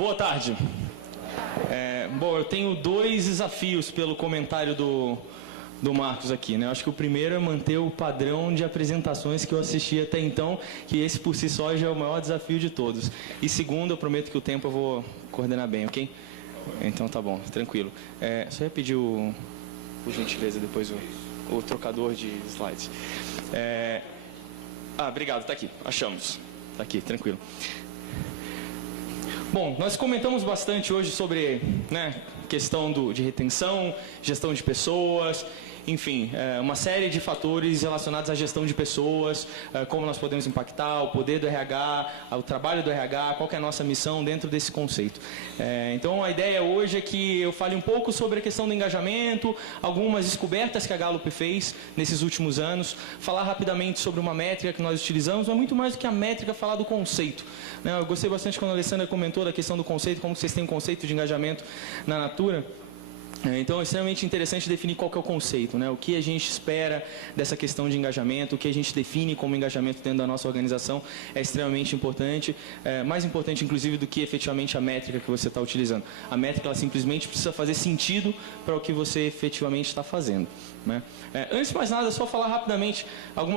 Boa tarde. Bom, eu tenho dois desafios pelo comentário do Marcos aqui, né? Eu acho que o primeiro é manter o padrão de apresentações que eu assisti até então, que esse por si só já é o maior desafio de todos. E segundo, eu prometo que o tempo eu vou coordenar bem, ok? Então tá bom, tranquilo. Só ia pedir, por gentileza, depois o trocador de slides. Obrigado, tá aqui, achamos. Tá aqui, tranquilo. Bom, nós comentamos bastante hoje sobre, questão de retenção, gestão de pessoas, enfim, uma série de fatores relacionados à gestão de pessoas, como nós podemos impactar, o poder do RH, o trabalho do RH, qual que é a nossa missão dentro desse conceito. Então, a ideia hoje é que eu fale um pouco sobre a questão do engajamento, algumas descobertas que a Gallup fez nesses últimos anos, falar rapidamente sobre uma métrica que nós utilizamos, mas muito mais do que a métrica, falar do conceito. Eu gostei bastante quando a Alessandra comentou da questão do conceito, como vocês têm um conceito de engajamento na Natura. Então, é extremamente interessante definir qual que é o conceito, o que a gente espera dessa questão de engajamento, o que a gente define como engajamento dentro da nossa organização é extremamente importante, mais importante, inclusive, do que efetivamente a métrica que você está utilizando. A métrica, ela simplesmente precisa fazer sentido para o que você efetivamente está fazendo. Antes de mais nada, só falar rapidamente,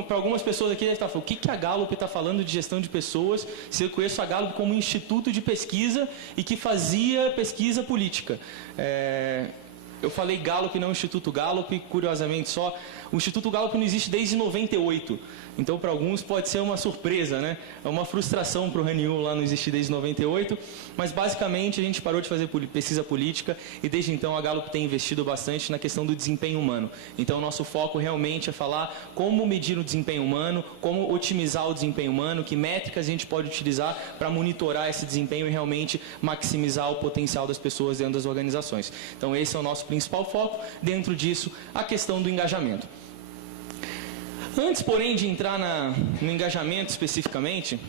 para algumas pessoas aqui devem estar falando, o que a Gallup está falando de gestão de pessoas, se eu conheço a Gallup como um instituto de pesquisa e que fazia pesquisa política. Eu falei Gallup, não Instituto Gallup, curiosamente só. O Instituto Gallup não existe desde 98. Então, para alguns pode ser uma surpresa, É uma frustração para o Raniu lá não existir desde 98. Mas, basicamente, a gente parou de fazer pesquisa política e, desde então, a Gallup tem investido bastante na questão do desempenho humano. Então, o nosso foco realmente é falar como medir o desempenho humano, como otimizar o desempenho humano, que métricas a gente pode utilizar para monitorar esse desempenho e realmente maximizar o potencial das pessoas dentro das organizações. Então, esse é o nosso principal foco. Dentro disso, a questão do engajamento. Antes, porém, de entrar no engajamento especificamente,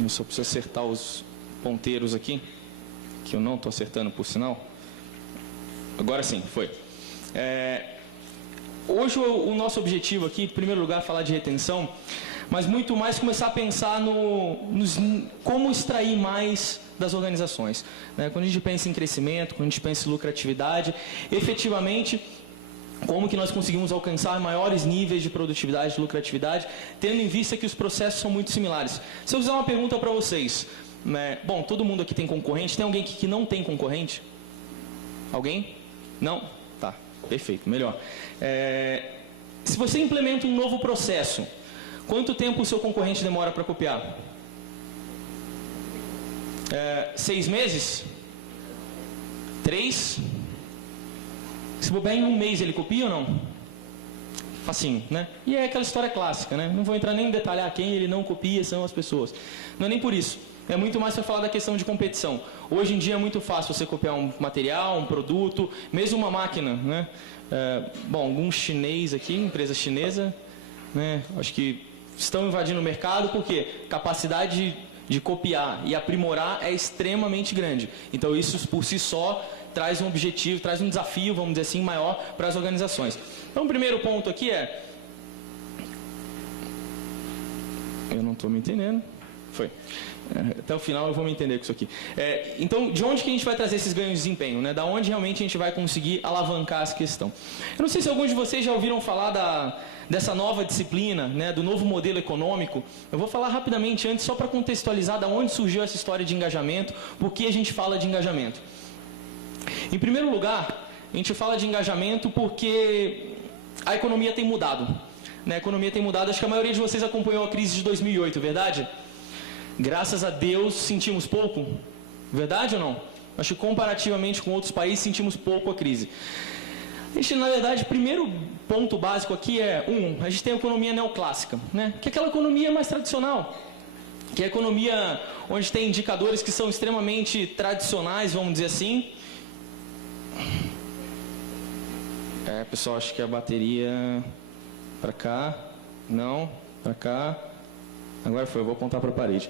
eu só preciso acertar os ponteiros aqui, que eu não estou acertando, por sinal. Agora sim, foi. Hoje o nosso objetivo aqui, em primeiro lugar, é falar de retenção, mas muito mais começar a pensar como extrair mais das organizações. Quando a gente pensa em crescimento, quando a gente pensa em lucratividade, efetivamente, como que nós conseguimos alcançar maiores níveis de produtividade e lucratividade, tendo em vista que os processos são muito similares. Se eu fizer uma pergunta para vocês, bom, todo mundo aqui tem concorrente, tem alguém aqui que não tem concorrente? Alguém? Não? Tá, perfeito, melhor. Se você implementa um novo processo, quanto tempo o seu concorrente demora para copiar? 6 meses? 3? Se bobear em 1 mês, ele copia ou não? Facinho, E é aquela história clássica, Não vou entrar nem em detalhar quem ele não copia, são as pessoas. Não é nem por isso. É muito mais para falar da questão de competição. Hoje em dia é muito fácil você copiar um material, um produto, mesmo uma máquina, Bom, algum chinês aqui, empresa chinesa, Acho que estão invadindo o mercado porque capacidade de copiar e aprimorar é extremamente grande. Então, isso por si só traz um objetivo, traz um desafio, vamos dizer assim, maior para as organizações. Então, o primeiro ponto aqui é... Eu não estou me entendendo. Foi. Até o final eu vou me entender com isso aqui. Então, de onde que a gente vai trazer esses ganhos de desempenho? Da onde realmente a gente vai conseguir alavancar essa questão? Eu não sei se alguns de vocês já ouviram falar dessa nova disciplina, do novo modelo econômico. Eu vou falar rapidamente antes, só para contextualizar da onde surgiu essa história de engajamento, por que a gente fala de engajamento. Em primeiro lugar, a gente fala de engajamento porque a economia tem mudado. A economia tem mudado, acho que a maioria de vocês acompanhou a crise de 2008, verdade? Graças a Deus sentimos pouco, verdade ou não? Acho que comparativamente com outros países sentimos pouco a crise. A gente, na verdade, o primeiro ponto básico aqui é, a gente tem a economia neoclássica, que é aquela economia mais tradicional, que é a economia onde tem indicadores que são extremamente tradicionais, vamos dizer assim. Pessoal, acho que a bateria para cá, não, para cá, agora foi, eu vou apontar para a parede.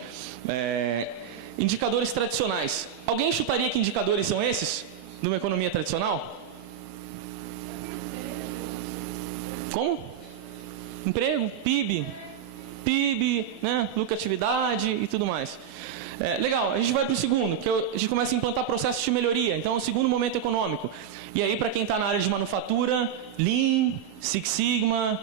Indicadores tradicionais. Alguém chutaria que indicadores são esses, de uma economia tradicional? Como? Emprego, PIB, lucratividade e tudo mais. Legal, a gente vai para o segundo, que a gente começa a implantar processos de melhoria. Então, é o segundo momento econômico. E aí, para quem está na área de manufatura, Lean, Six Sigma,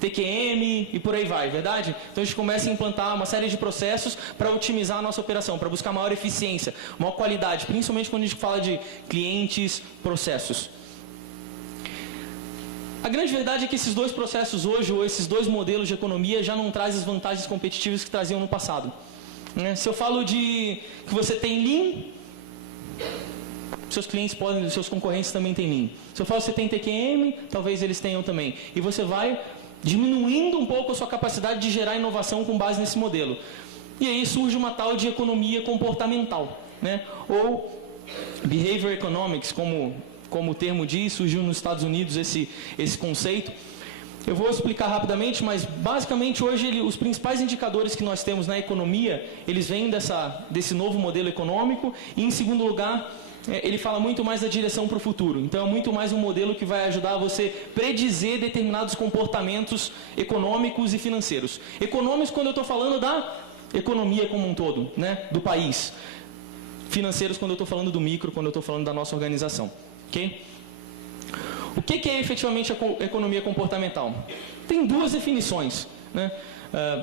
TQM e por aí vai, verdade? Então a gente começa a implantar uma série de processos para otimizar a nossa operação, para buscar maior eficiência, maior qualidade, principalmente quando a gente fala de clientes, processos. A grande verdade é que esses dois processos hoje, ou esses dois modelos de economia, já não trazem as vantagens competitivas que traziam no passado. Se eu falo de que você tem Lean, seus clientes podem, seus concorrentes também têm Lean. Se eu falo que você tem TQM, talvez eles tenham também. E você vai diminuindo um pouco a sua capacidade de gerar inovação com base nesse modelo. E aí surge uma tal de economia comportamental, ou Behavior Economics, como o termo diz, surgiu nos Estados Unidos esse conceito. Eu vou explicar rapidamente, mas basicamente hoje os principais indicadores que nós temos na economia, eles vêm desse novo modelo econômico, e em segundo lugar, ele fala muito mais da direção para o futuro. Então é muito mais um modelo que vai ajudar você predizer determinados comportamentos econômicos e financeiros. Econômicos quando eu estou falando da economia como um todo, do país. Financeiros quando eu estou falando do micro, quando eu estou falando da nossa organização. Ok? O que é efetivamente a economia comportamental? Tem duas definições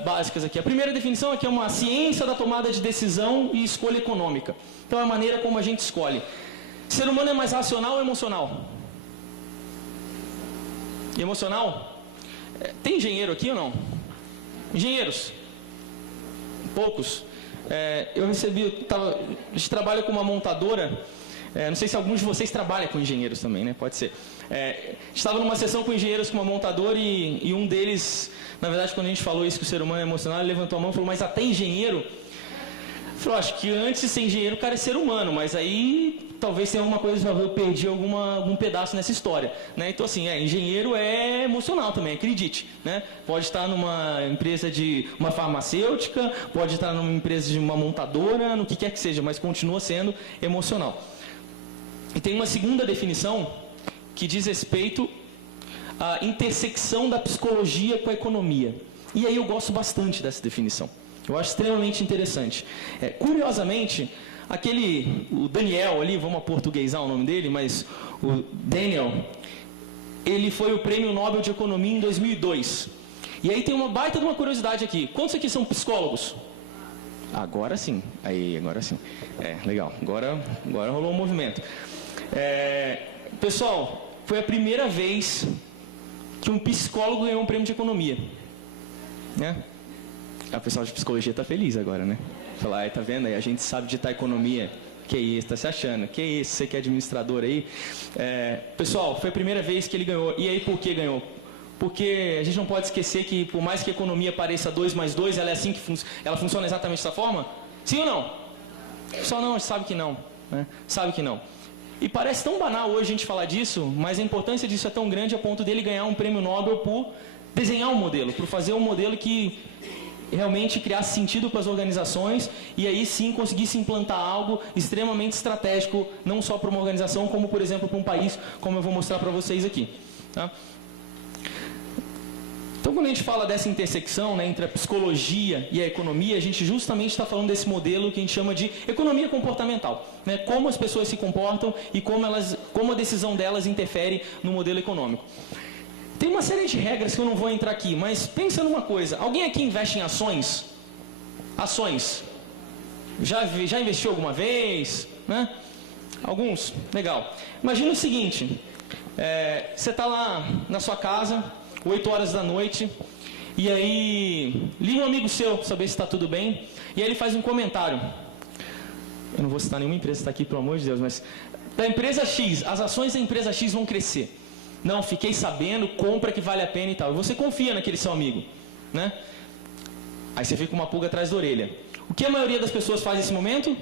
básicas aqui. A primeira definição é que é uma ciência da tomada de decisão e escolha econômica. Então é a maneira como a gente escolhe. Ser humano é mais racional ou emocional? Emocional? Tem engenheiro aqui ou não? Engenheiros? Poucos. Eu recebi, a gente trabalha com uma montadora. Não sei se alguns de vocês trabalham com engenheiros também, Pode ser. Estava numa sessão com engenheiros com uma montadora e um deles, na verdade, quando a gente falou isso que o ser humano é emocional, ele levantou a mão e falou, mas até engenheiro? Falou, acho que antes de ser engenheiro o cara é ser humano, mas aí talvez tenha alguma coisa, eu perdi algum pedaço nessa história. Então assim, engenheiro é emocional também, acredite. Pode estar numa empresa de uma farmacêutica, pode estar numa empresa de uma montadora, no que quer que seja, mas continua sendo emocional. E tem uma segunda definição que diz respeito à intersecção da psicologia com a economia. E aí eu gosto bastante dessa definição. Eu acho extremamente interessante. Curiosamente, o Daniel ali, vamos aportuguesar o nome dele, mas o Daniel, ele foi o Prêmio Nobel de Economia em 2002. E aí tem uma baita de uma curiosidade aqui. Quantos aqui são psicólogos? Agora sim. Agora sim. Legal. Agora rolou um movimento. Pessoal, foi a primeira vez que um psicólogo ganhou um prêmio de economia. O pessoal de psicologia está feliz agora, Falar, tá vendo aí, a gente sabe ditar economia. Que isso, tá se achando? Que isso, você que é administrador aí? Pessoal, foi a primeira vez que ele ganhou. E aí por que ganhou? Porque a gente não pode esquecer que por mais que a economia pareça 2 mais 2, ela é assim que ela funciona exatamente dessa forma? Sim ou não? Só não, sabe que não. Sabe que não. E parece tão banal hoje a gente falar disso, mas a importância disso é tão grande a ponto dele ganhar um prêmio Nobel por desenhar um modelo, por fazer um modelo que realmente criasse sentido para as organizações e aí sim conseguisse implantar algo extremamente estratégico, não só para uma organização, como por exemplo para um país, como eu vou mostrar para vocês aqui. Então quando a gente fala dessa intersecção entre a psicologia e a economia, a gente justamente está falando desse modelo que a gente chama de economia comportamental. Como as pessoas se comportam e como a decisão delas interfere no modelo econômico. Tem uma série de regras que eu não vou entrar aqui, mas pensa numa coisa. Alguém aqui investe em ações? Ações. Já investiu alguma vez? Alguns? Legal. Imagina o seguinte. Você está lá na sua casa, 8 horas da noite, e aí liga um amigo seu para saber se está tudo bem, e aí ele faz um comentário. Eu não vou citar nenhuma empresa que está aqui, pelo amor de Deus, mas da empresa X, as ações da empresa X vão crescer. Não, fiquei sabendo, compra que vale a pena e tal. E você confia naquele seu amigo, Aí você fica com uma pulga atrás da orelha. O que a maioria das pessoas faz nesse momento?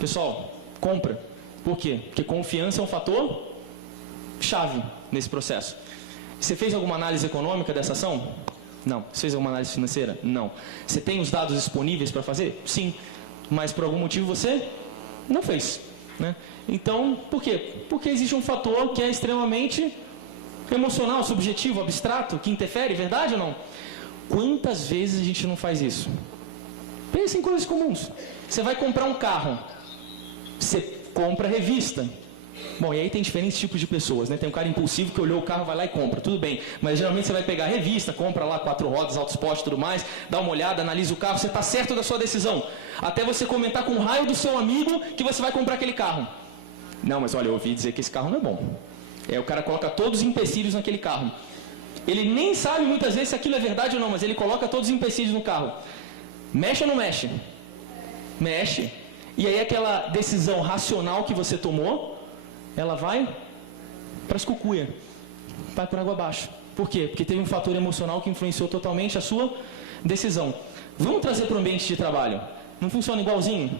Pessoal, compra. Por quê? Porque confiança é um fator chave nesse processo. Você fez alguma análise econômica dessa ação? Não. Você fez alguma análise financeira? Não. Você tem os dados disponíveis para fazer? Sim. Mas por algum motivo você não fez. Então, por quê? Porque existe um fator que é extremamente emocional, subjetivo, abstrato, que interfere, verdade ou não? Quantas vezes a gente não faz isso? Pensa em coisas comuns. Você vai comprar um carro, você compra revista. Bom, e aí tem diferentes tipos de pessoas, né? Tem um cara impulsivo que olhou o carro, vai lá e compra, tudo bem. Mas geralmente você vai pegar a revista, compra lá 4 rodas, altos postes e tudo mais, dá uma olhada, analisa o carro, você está certo da sua decisão. Até você comentar com o raio do seu amigo que você vai comprar aquele carro. Não, mas olha, eu ouvi dizer que esse carro não é bom. O cara coloca todos os empecilhos naquele carro. Ele nem sabe muitas vezes se aquilo é verdade ou não, mas ele coloca todos os empecilhos no carro. Mexe ou não mexe? Mexe. E aí aquela decisão racional que você tomou, ela vai para as cucuia, vai por água abaixo. Por quê? Porque teve um fator emocional que influenciou totalmente a sua decisão. Vamos trazer para o ambiente de trabalho. Não funciona igualzinho?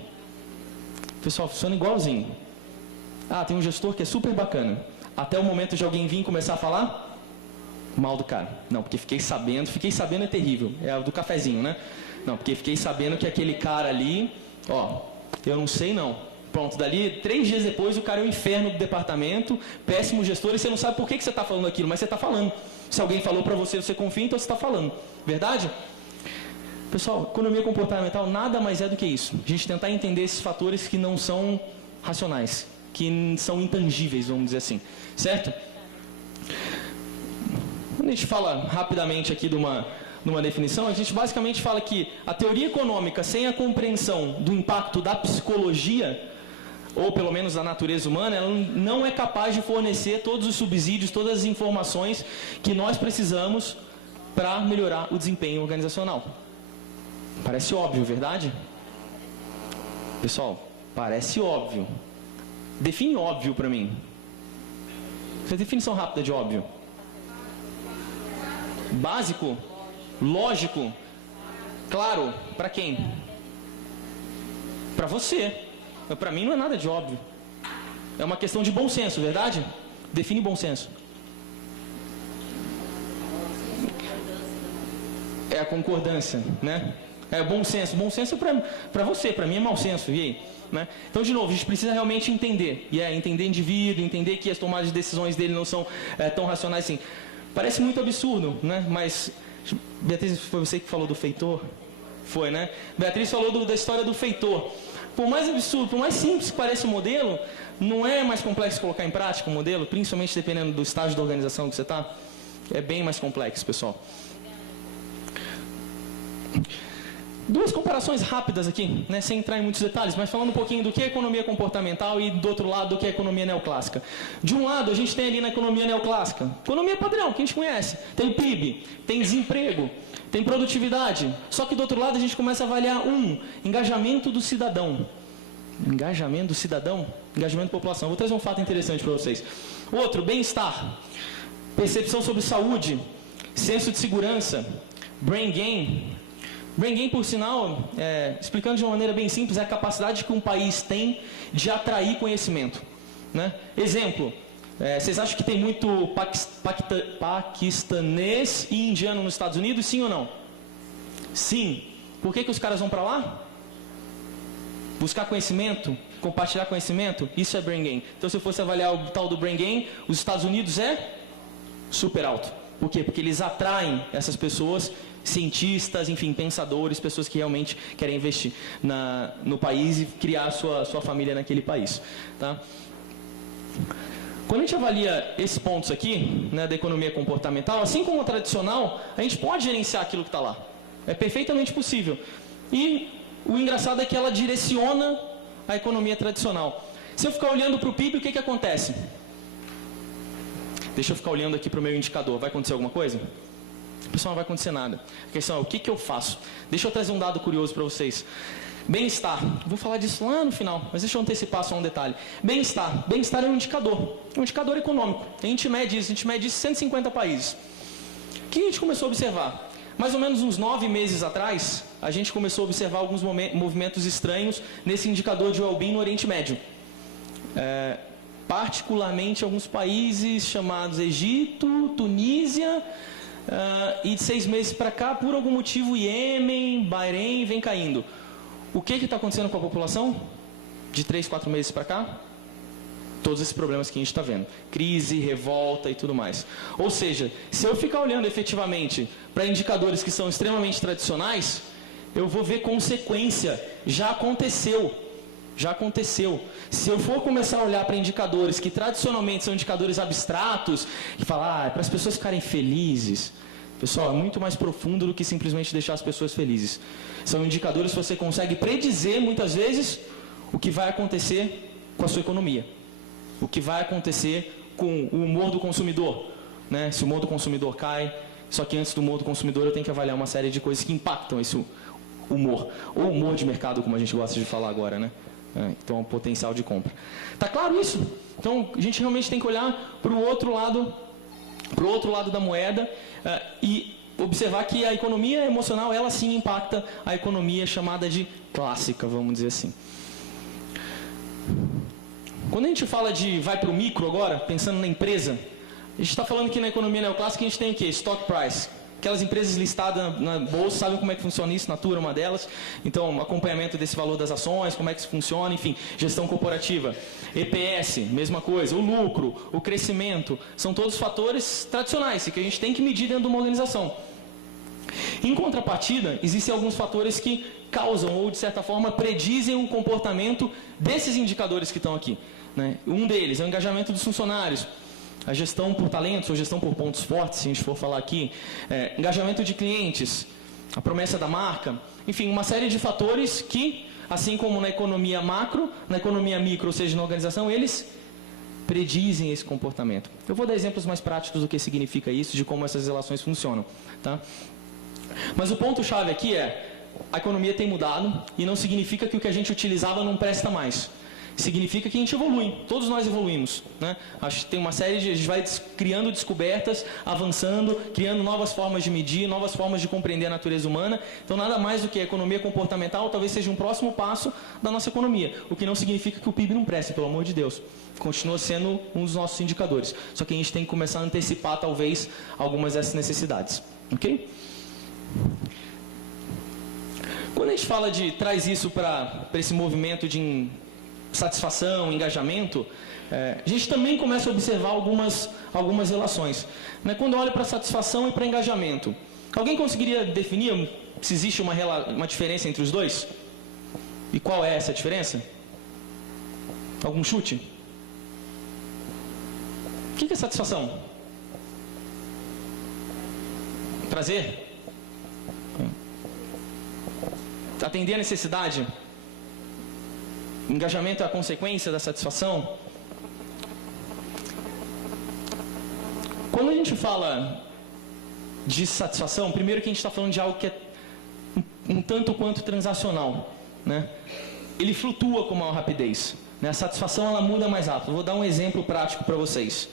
Pessoal, funciona igualzinho. Ah, tem um gestor que é super bacana. Até o momento de alguém vir começar a falar mal do cara. Não, porque fiquei sabendo é terrível. É o do cafezinho, né? Não, porque fiquei sabendo que aquele cara ali, ó, eu não sei não. Pronto, dali 3 dias depois o cara é o inferno do departamento, péssimo gestor, e você não sabe por que você está falando aquilo, mas você está falando. Se alguém falou para você, você confia, então você está falando. Verdade? Pessoal, economia comportamental nada mais é do que isso. A gente tentar entender esses fatores que não são racionais, que são intangíveis, vamos dizer assim. Certo? Quando a gente fala rapidamente aqui numa definição, a gente basicamente fala que a teoria econômica, sem a compreensão do impacto da psicologia, ou pelo menos da natureza humana, ela não é capaz de fornecer todos os subsídios, todas as informações que nós precisamos para melhorar o desempenho organizacional. Parece óbvio, verdade? Pessoal, parece óbvio. Define óbvio para mim. Essa definição rápida de óbvio. Básico? Lógico? Claro? Para quem? Para você. Para mim não é nada de óbvio. É uma questão de bom senso, verdade? Define bom senso. É a concordância, né? É bom senso. Bom senso é para você, para mim é mau senso. E aí? Né? Então, de novo, a gente precisa realmente entender. E entender indivíduo, entender que as tomadas de decisões dele não são tão racionais assim. Parece muito absurdo, né? Mas, Beatriz, foi você que falou do feitor? Foi, né? Beatriz falou da história do feitor. Por mais absurdo, por mais simples que pareça o modelo, não é mais complexo colocar em prática o modelo, principalmente dependendo do estágio da organização que você está. É bem mais complexo, pessoal. 2 comparações rápidas aqui, né, sem entrar em muitos detalhes, mas falando um pouquinho do que é economia comportamental e do outro lado do que é economia neoclássica. De um lado, a gente tem ali na economia neoclássica, economia padrão, que a gente conhece. Tem PIB, tem desemprego, tem produtividade. Só que do outro lado a gente começa a avaliar engajamento do cidadão. Engajamento do cidadão, engajamento da população. Vou trazer um fato interessante para vocês. Outro, bem-estar, percepção sobre saúde, senso de segurança, brain gain. Brain gain, por sinal, explicando de uma maneira bem simples, é a capacidade que um país tem de atrair conhecimento. Né? Exemplo, vocês acham que tem muito paquistanês e indiano nos Estados Unidos, sim ou não? Sim. Por que os caras vão para lá? Buscar conhecimento, compartilhar conhecimento, isso é brain gain. Então, se eu fosse avaliar o tal do brain gain, os Estados Unidos é super alto. Por quê? Porque eles atraem essas pessoas, cientistas, enfim, pensadores, pessoas que realmente querem investir no país e criar sua família naquele país. Tá? Quando a gente avalia esses pontos aqui, né, da economia comportamental, assim como a tradicional, a gente pode gerenciar aquilo que está lá. É perfeitamente possível. E o engraçado é que ela direciona a economia tradicional. Se eu ficar olhando para o PIB, o que acontece? Deixa eu ficar olhando aqui para o meu indicador. Vai acontecer alguma coisa? Pessoal, não vai acontecer nada. A questão é, o que eu faço? Deixa eu trazer um dado curioso para vocês. Bem-estar. Vou falar disso lá no final, mas deixa eu antecipar só um detalhe. Bem-estar. Bem-estar é um indicador econômico. A gente mede isso em 150 países. O que a gente começou a observar? Mais ou menos uns 9 meses atrás, a gente começou a observar alguns movimentos estranhos nesse indicador de well-being no Oriente Médio. Particularmente alguns países chamados Egito, Tunísia, e de 6 meses para cá, por algum motivo, Iêmen, Bahrein vem caindo. O que está acontecendo com a população? De 3, 4 meses para cá? Todos esses problemas que a gente está vendo. Crise, revolta e tudo mais. Ou seja, se eu ficar olhando efetivamente para indicadores que são extremamente tradicionais, eu vou ver consequência. Já aconteceu. Já aconteceu. Se eu for começar a olhar para indicadores que tradicionalmente são indicadores abstratos, e falar, para as pessoas ficarem felizes, pessoal, é muito mais profundo do que simplesmente deixar as pessoas felizes. São indicadores que você consegue predizer, muitas vezes, o que vai acontecer com a sua economia. O que vai acontecer com o humor do consumidor. Né? Se o humor do consumidor cai, só que antes do humor do consumidor eu tenho que avaliar uma série de coisas que impactam esse humor. Ou humor de mercado, como a gente gosta de falar agora, né? Então, o potencial de compra. Tá claro isso? Então, a gente realmente tem que olhar para o outro lado da moeda e observar que a economia emocional, ela sim impacta a economia chamada de clássica, vamos dizer assim. Quando a gente fala de vai para o micro agora, pensando na empresa, a gente está falando que na economia neoclássica a gente tem o quê? Stock price. Aquelas empresas listadas na bolsa, sabem como é que funciona isso, Natura é uma delas. Então, acompanhamento desse valor das ações, como é que isso funciona, enfim, gestão corporativa. EPS, mesma coisa, o lucro, o crescimento, são todos fatores tradicionais que a gente tem que medir dentro de uma organização. Em contrapartida, existem alguns fatores que causam ou, de certa forma, predizem o comportamento desses indicadores que estão aqui. Né? Um deles é o engajamento dos funcionários. A gestão por talentos ou gestão por pontos fortes, se a gente for falar aqui, engajamento de clientes, a promessa da marca, enfim, uma série de fatores que, assim como na economia macro, na economia micro, ou seja, na organização, eles predizem esse comportamento. Eu vou dar exemplos mais práticos do que significa isso, de como essas relações funcionam. Tá? Mas o ponto-chave aqui a economia tem mudado e não significa que o que a gente utilizava não presta mais. Significa que a gente evolui, todos nós evoluímos. Né? Acho que tem uma série de... A gente vai criando descobertas, avançando, criando novas formas de medir, novas formas de compreender a natureza humana. Então, nada mais do que a economia comportamental talvez seja um próximo passo da nossa economia. O que não significa que o PIB não preste, pelo amor de Deus. Continua sendo um dos nossos indicadores. Só que a gente tem que começar a antecipar, talvez, algumas dessas necessidades. Ok? Quando a gente fala traz isso para esse movimento de satisfação, engajamento, a gente também começa a observar algumas relações. Né? Quando eu olho para satisfação e para engajamento, alguém conseguiria definir se existe uma diferença entre os dois? E qual é essa diferença? Algum chute? O que é satisfação? Prazer? Atender a necessidade? Engajamento é a consequência da satisfação? Quando a gente fala de satisfação, primeiro que a gente está falando de algo que é um tanto quanto transacional. Né? Ele flutua com maior rapidez. Né? A satisfação ela muda mais rápido. Vou dar um exemplo prático para vocês.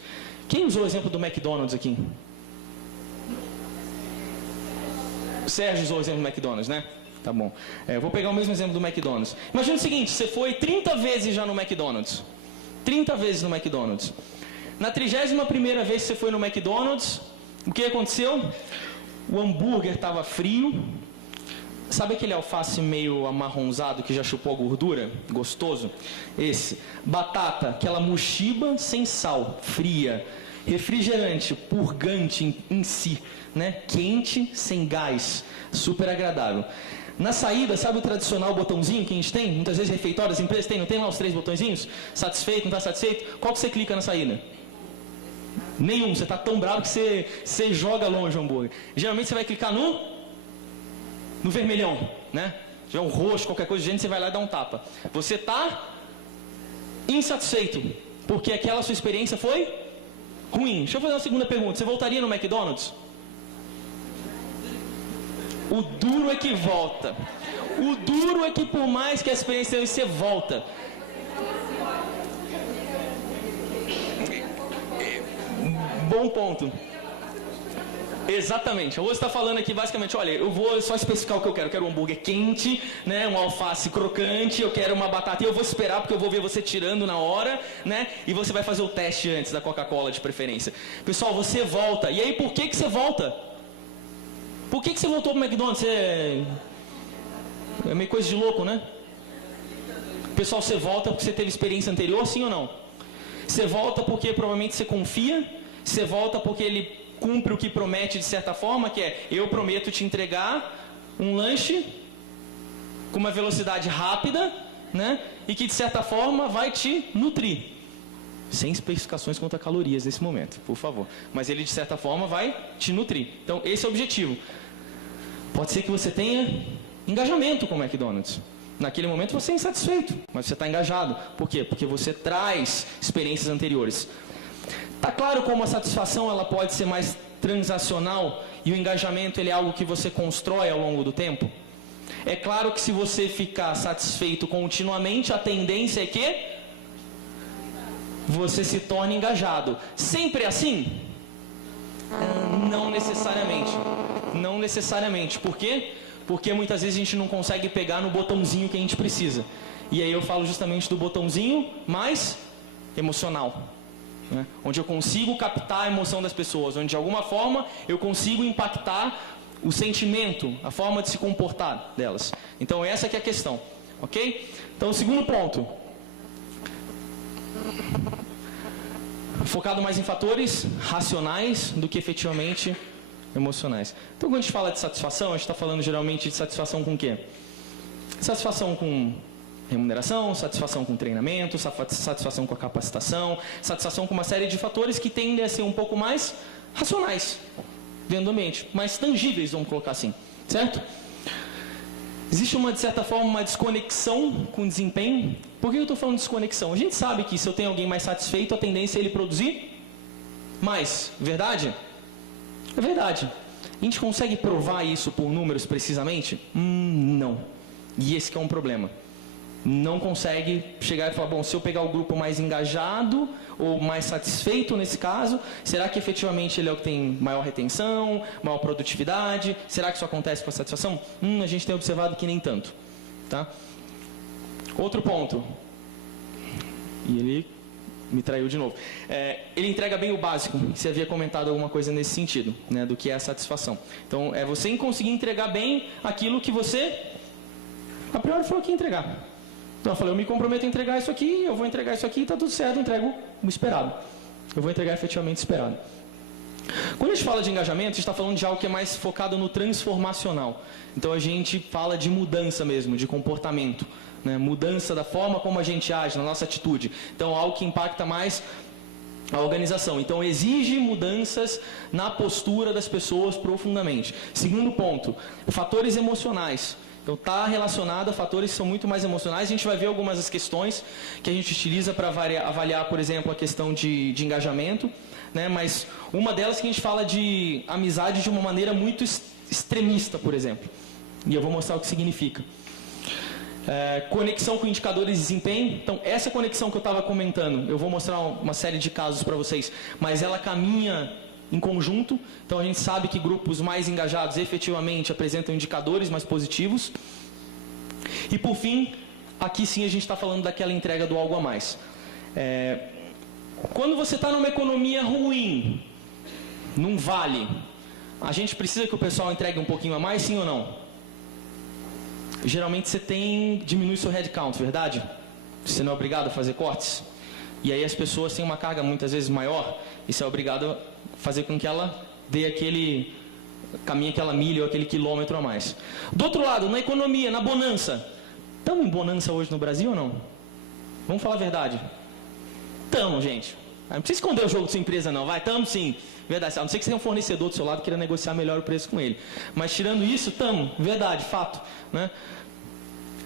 Quem usou o exemplo do McDonald's aqui? O Sérgio usou o exemplo do McDonald's, né? Tá bom. Eu vou pegar o mesmo exemplo do McDonald's. Imagina o seguinte, você foi 30 vezes já no McDonald's. 30 vezes no McDonald's. Na 31ª vez que você foi no McDonald's, o que aconteceu? O hambúrguer estava frio. Sabe aquele alface meio amarronzado que já chupou a gordura? Gostoso? Esse. Batata, aquela mochiba sem sal, fria. Refrigerante, purgante em si. Né? Quente, sem gás. Super agradável. Na saída, sabe o tradicional botãozinho que a gente tem? Muitas vezes refeitórios, as empresas têm, não tem lá os 3 botõezinhos? Satisfeito, não está satisfeito? Qual que você clica na saída? Nenhum, você está tão bravo que você joga longe o hambúrguer. Geralmente você vai clicar no vermelhão, né? Se tiver um roxo, qualquer coisa do gênero, você vai lá e dá um tapa. Você está insatisfeito, porque aquela sua experiência foi ruim. Deixa eu fazer uma segunda pergunta. Você voltaria no McDonald's? O duro é que volta. O duro é que por mais que a experiência você volta. Bom ponto. Exatamente. Hoje está falando aqui basicamente, olha, eu vou só especificar o que eu quero. Eu quero um hambúrguer quente, né, um alface crocante, eu quero uma batata e eu vou esperar porque eu vou ver você tirando na hora, né? E você vai fazer o teste antes da Coca-Cola de preferência. Pessoal, você volta. E aí por que você volta? Por que você voltou para o McDonald's? É meio coisa de louco, né? Pessoal, você volta porque você teve experiência anterior, sim ou não? Você volta porque provavelmente você confia. Você volta porque ele cumpre o que promete de certa forma, que é, eu prometo te entregar um lanche com uma velocidade rápida, né? E que de certa forma vai te nutrir. Sem especificações quanto a calorias nesse momento, por favor. Mas ele de certa forma vai te nutrir. Então esse é o objetivo. Pode ser que você tenha engajamento com o McDonald's. Naquele momento você é insatisfeito, mas você está engajado. Por quê? Porque você traz experiências anteriores. Tá claro como a satisfação ela pode ser mais transacional e o engajamento ele é algo que você constrói ao longo do tempo? É claro que se você ficar satisfeito continuamente, a tendência é que você se torne engajado. Sempre é assim? Não necessariamente. Não necessariamente. Por quê? Porque muitas vezes a gente não consegue pegar no botãozinho que a gente precisa. E aí eu falo justamente do botãozinho mais emocional, né? Onde eu consigo captar a emoção das pessoas, onde de alguma forma eu consigo impactar o sentimento, a forma de se comportar delas. Então essa que é a questão, ok? Então o segundo ponto, focado mais em fatores racionais do que efetivamente emocionais. Então quando a gente fala de satisfação, a gente está falando geralmente de satisfação com o quê? Satisfação com remuneração, satisfação com treinamento, satisfação com a capacitação, satisfação com uma série de fatores que tendem a ser um pouco mais racionais dentro do ambiente, mais tangíveis, vamos colocar assim, certo? Existe de certa forma, uma desconexão com o desempenho. Por que eu estou falando de desconexão? A gente sabe que se eu tenho alguém mais satisfeito, a tendência é ele produzir mais, verdade? É verdade. A gente consegue provar isso por números precisamente? Não. E esse que é um problema. Não consegue chegar e falar, bom, se eu pegar o grupo mais engajado ou mais satisfeito nesse caso, será que efetivamente ele é o que tem maior retenção, maior produtividade? Será que isso acontece com a satisfação? A gente tem observado que nem tanto. Tá? Outro ponto. E ele me traiu de novo. Ele entrega bem o básico. Você havia comentado alguma coisa nesse sentido, né, do que é a satisfação. Então, é você conseguir entregar bem aquilo que você, a priori, falou que ia entregar. Então, eu falei, eu me comprometo a entregar isso aqui, eu vou entregar isso aqui, está tudo certo, eu entrego o esperado. Eu vou entregar efetivamente o esperado. Quando a gente fala de engajamento, a gente está falando de algo que é mais focado no transformacional. Então, a gente fala de mudança mesmo, de comportamento. Né, mudança da forma como a gente age, na nossa atitude. Então, algo que impacta mais a organização. Então, exige mudanças na postura das pessoas profundamente. Segundo ponto, fatores emocionais. Então, está relacionado a fatores que são muito mais emocionais. A gente vai ver algumas das questões que a gente utiliza para avaliar, por exemplo, a questão de engajamento. Né, mas uma delas que a gente fala de amizade de uma maneira muito extremista, por exemplo. E eu vou mostrar o que significa. Conexão com indicadores de desempenho. Então, essa conexão que eu estava comentando, eu vou mostrar uma série de casos para vocês, mas ela caminha em conjunto. Então, a gente sabe que grupos mais engajados efetivamente apresentam indicadores mais positivos. E, por fim, aqui sim a gente está falando daquela entrega do algo a mais. Quando você está numa economia ruim, num vale, a gente precisa que o pessoal entregue um pouquinho a mais, sim ou não? Geralmente você diminui seu headcount, verdade? Você não é obrigado a fazer cortes. E aí as pessoas têm uma carga muitas vezes maior, e você é obrigado a fazer com que ela caminhe aquela milha ou aquele quilômetro a mais. Do outro lado, na economia, na bonança. Estamos em bonança hoje no Brasil ou não? Vamos falar a verdade. Estamos, gente. Não precisa esconder o jogo de sua empresa não, vai, estamos sim. Verdade, a não ser que você tenha um fornecedor do seu lado que queira negociar melhor o preço com ele. Mas tirando isso, estamos, verdade, fato. Né?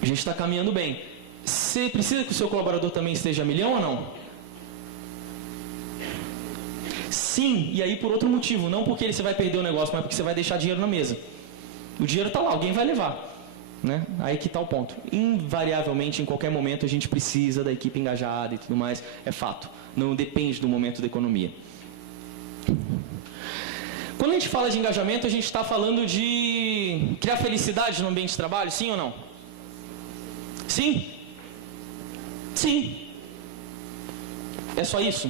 A gente está caminhando bem. Você precisa que o seu colaborador também esteja a milhão ou não? Sim, e aí por outro motivo. Não porque você vai perder o negócio, mas porque você vai deixar dinheiro na mesa. O dinheiro está lá, alguém vai levar. Né? Aí que está o ponto. Invariavelmente, em qualquer momento, a gente precisa da equipe engajada e tudo mais. É fato. Não depende do momento da economia. Quando a gente fala de engajamento, a gente está falando de criar felicidade no ambiente de trabalho, sim ou não? Sim? Sim. É só isso?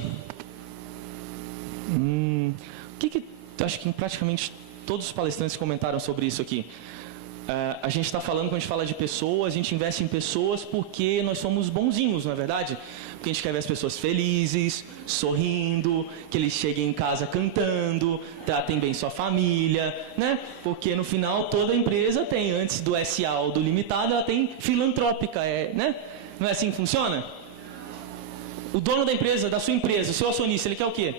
Acho que praticamente todos os palestrantes comentaram sobre isso aqui. A gente está falando, quando a gente fala de pessoas, a gente investe em pessoas porque nós somos bonzinhos, não é verdade? Porque a gente quer ver as pessoas felizes, sorrindo, que eles cheguem em casa cantando, tratem bem sua família, né? Porque no final toda empresa tem, antes do SA ou do limitado, ela tem filantrópica, né? Não é assim que funciona? O dono da empresa, da sua empresa, o seu acionista, ele quer o quê?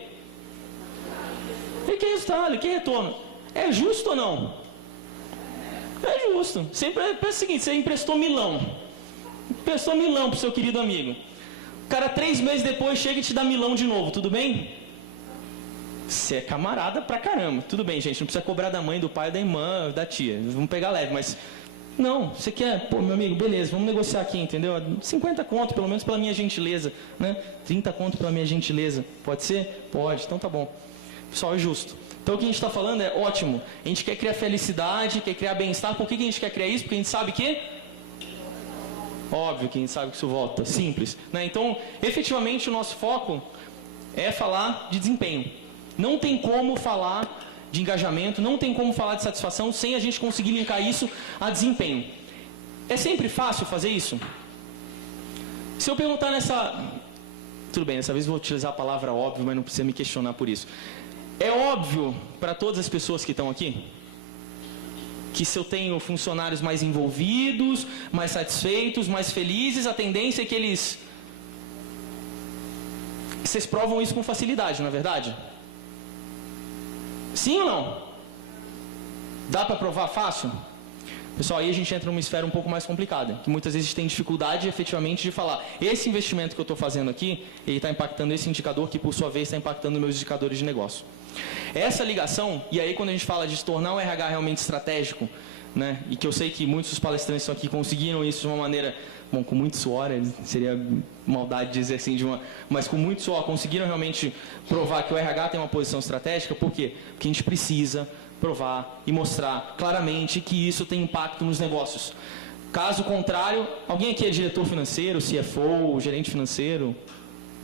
Ele quer resultado, ele quer retorno. É justo ou não? É justo. Pensa o seguinte, você emprestou milão pro seu querido amigo. O cara 3 meses depois chega e te dá milão de novo, tudo bem? Você é camarada pra caramba. Tudo bem, gente, não precisa cobrar da mãe, do pai, da irmã, da tia. Vamos pegar leve, mas... Não, você quer, pô, meu amigo, beleza, vamos negociar aqui, entendeu? 50 conto, pelo menos pela minha gentileza, né? 30 conto pela minha gentileza. Pode ser? Pode, então tá bom. Pessoal, é justo. Então o que a gente está falando é ótimo. A gente quer criar felicidade, quer criar bem-estar. Por que a gente quer criar isso? Porque a gente sabe que... Óbvio que a gente sabe que isso volta. Simples, né? Então, efetivamente, o nosso foco é falar de desempenho. Não tem como falar de engajamento, não tem como falar de satisfação sem a gente conseguir linkar isso a desempenho. É sempre fácil fazer isso? Se eu perguntar nessa... Tudo bem, dessa vez eu vou utilizar a palavra óbvio, mas não precisa me questionar por isso. É óbvio para todas as pessoas que estão aqui que se eu tenho funcionários mais envolvidos, mais satisfeitos, mais felizes, a tendência é que eles... Vocês provam isso com facilidade, não é verdade? Sim ou não? Dá para provar fácil? Pessoal, aí a gente entra numa esfera um pouco mais complicada, que muitas vezes tem dificuldade efetivamente de falar, esse investimento que eu estou fazendo aqui, ele está impactando esse indicador que por sua vez está impactando meus indicadores de negócio. Essa ligação, e aí quando a gente fala de se tornar o RH realmente estratégico, né, e que eu sei que muitos dos palestrantes aqui conseguiram isso de uma maneira, bom, com muito suor, seria maldade dizer assim, mas com muito suor, conseguiram realmente provar que o RH tem uma posição estratégica, por quê? Porque a gente precisa provar e mostrar claramente que isso tem impacto nos negócios. Caso contrário, alguém aqui é diretor financeiro, CFO, gerente financeiro?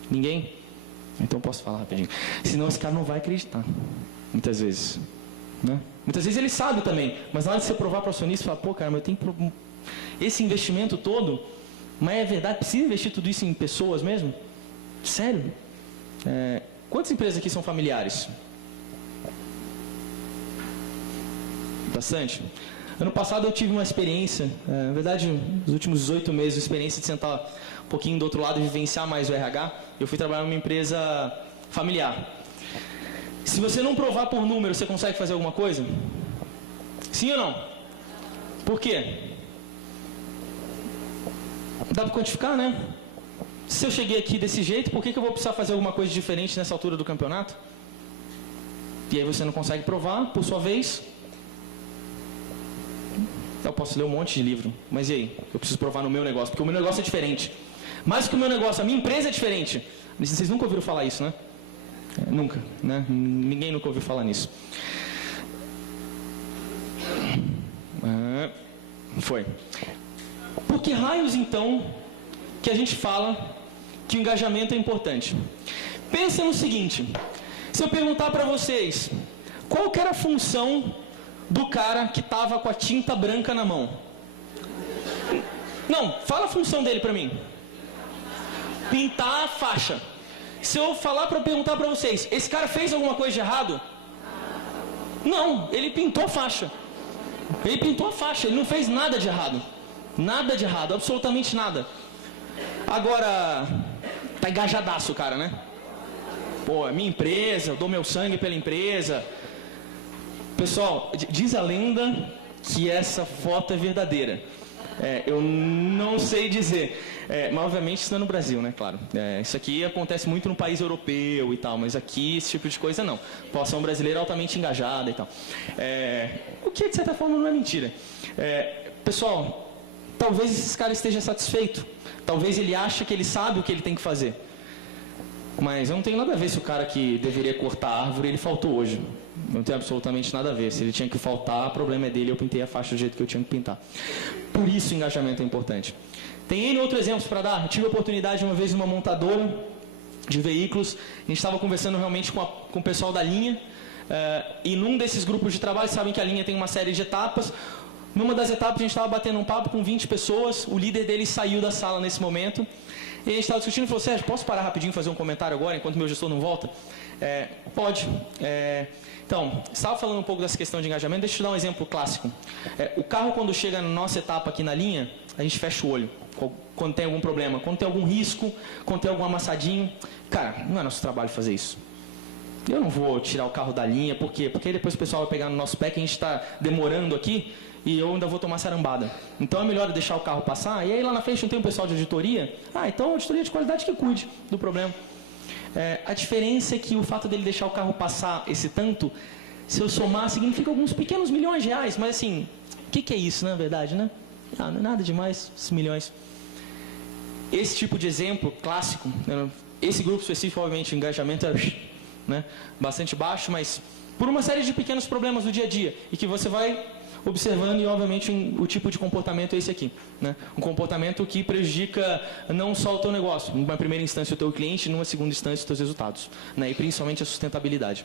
Ninguém? Então eu posso falar rapidinho. Senão esse cara não vai acreditar, muitas vezes. Né? Muitas vezes ele sabe também, mas na hora de você provar para o acionista, fala, pô cara, mas eu tenho esse investimento todo, mas é verdade, precisa investir tudo isso em pessoas mesmo? Sério? Quantas empresas aqui são familiares? Bastante. Ano passado eu tive uma experiência, na verdade, nos últimos 18 meses, uma experiência de sentar um pouquinho do outro lado e vivenciar mais o RH. Eu fui trabalhar numa empresa familiar. Se você não provar por número, você consegue fazer alguma coisa? Sim ou não? Por quê? Dá para quantificar, né? Se eu cheguei aqui desse jeito, por que eu vou precisar fazer alguma coisa diferente nessa altura do campeonato? E aí você não consegue provar, por sua vez... Eu posso ler um monte de livro, mas e aí? Eu preciso provar no meu negócio, porque o meu negócio é diferente. Mais que o meu negócio, a minha empresa é diferente. Vocês nunca ouviram falar isso, né? Nunca, né? Ninguém nunca ouviu falar nisso. Foi. Por que raios, então, que a gente fala que o engajamento é importante? Pensa no seguinte, se eu perguntar para vocês, qual que era a função do cara que estava com a tinta branca na mão? Não, fala a função dele para mim. Pintar a faixa. Se eu perguntar para vocês, esse cara fez alguma coisa de errado? Não, ele pintou a faixa. Ele pintou a faixa, ele não fez nada de errado. Nada de errado, absolutamente nada. Agora, tá engajadaço o cara, né? Pô, é minha empresa, eu dou meu sangue pela empresa. Pessoal, diz a lenda que essa foto é verdadeira. Eu não sei dizer. Mas obviamente isso não é no Brasil, né? Claro. Isso aqui acontece muito no país europeu e tal, mas aqui esse tipo de coisa não. A população brasileira é altamente engajada e tal. O que de certa forma não é mentira. Pessoal, talvez esses caras estejam satisfeitos. Talvez ele ache que ele sabe o que ele tem que fazer. Mas eu não tenho nada a ver se o cara que deveria cortar a árvore, ele faltou hoje. Não tem absolutamente nada a ver. Se ele tinha que faltar, o problema é dele, eu pintei a faixa do jeito que eu tinha que pintar. Por isso o engajamento é importante. Tem N outros exemplos para dar. Eu tive a oportunidade uma vez numa montadora de veículos. A gente estava conversando realmente com o pessoal da linha. E num desses grupos de trabalho, sabem que a linha tem uma série de etapas. Numa das etapas a gente estava batendo um papo com 20 pessoas. O líder deles saiu da sala nesse momento. E a gente estava discutindo e falou, Sérgio, posso parar rapidinho e fazer um comentário agora, enquanto meu gestor não volta? Pode. Então, estava falando um pouco dessa questão de engajamento, deixa eu te dar um exemplo clássico. O carro, quando chega na nossa etapa aqui na linha, a gente fecha o olho quando tem algum problema, quando tem algum risco, quando tem algum amassadinho. Cara, não é nosso trabalho fazer isso. Eu não vou tirar o carro da linha, por quê? Porque depois o pessoal vai pegar no nosso pé que a gente está demorando aqui e eu ainda vou tomar sarambada. Então é melhor deixar o carro passar, e aí lá na frente não tem um pessoal de auditoria? Então a auditoria de qualidade que cuide do problema. A diferença é que o fato dele deixar o carro passar esse tanto, se eu somar, significa alguns pequenos milhões de reais, mas assim, o que é isso, na verdade, né? Não é nada demais, esses milhões. Esse tipo de exemplo clássico, né? Esse grupo específico, obviamente, o engajamento é bastante baixo, mas por uma série de pequenos problemas do dia a dia, e que você vai observando, e obviamente o tipo de comportamento é esse aqui, né? Um comportamento que prejudica não só o teu negócio, numa primeira instância o teu cliente, numa segunda instância os teus resultados, né? E principalmente a sustentabilidade.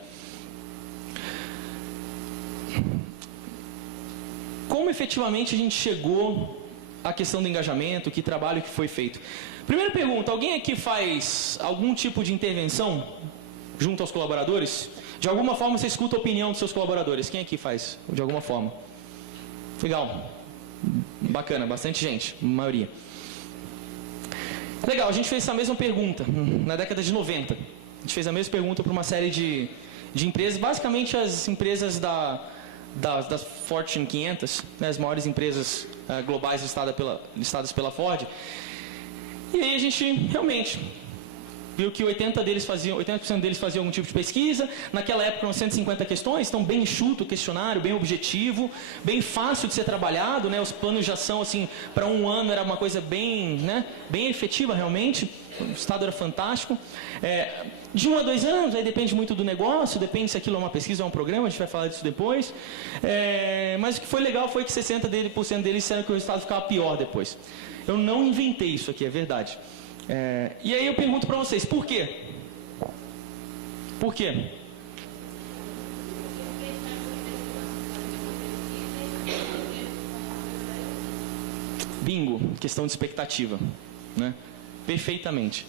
Como efetivamente a gente chegou à questão do engajamento, que trabalho que foi feito? Primeira pergunta, alguém aqui faz algum tipo de intervenção junto aos colaboradores? De alguma forma você escuta a opinião dos seus colaboradores. Quem aqui faz? De alguma forma. Legal. Bacana, bastante gente, maioria. Legal, a gente fez essa mesma pergunta na década de 90. A gente fez a mesma pergunta para uma série de empresas, basicamente as empresas das Fortune 500, né, as maiores empresas globais listadas pela Ford. E aí a gente realmente viu que 80% deles faziam algum tipo de pesquisa. Naquela época eram 150 questões, então bem enxuto o questionário, bem objetivo, bem fácil de ser trabalhado, né? Os planos de ação, assim, para um ano era uma coisa bem efetiva realmente. O estado era fantástico. De 1 a 2 anos, aí depende muito do negócio, depende se aquilo é uma pesquisa ou um programa, a gente vai falar disso depois. Mas o que foi legal foi que 60% deles disseram que o resultado ficava pior depois. Eu não inventei isso aqui, é verdade. E aí eu pergunto para vocês, por quê? Por quê? Bingo, questão de expectativa, né? Perfeitamente.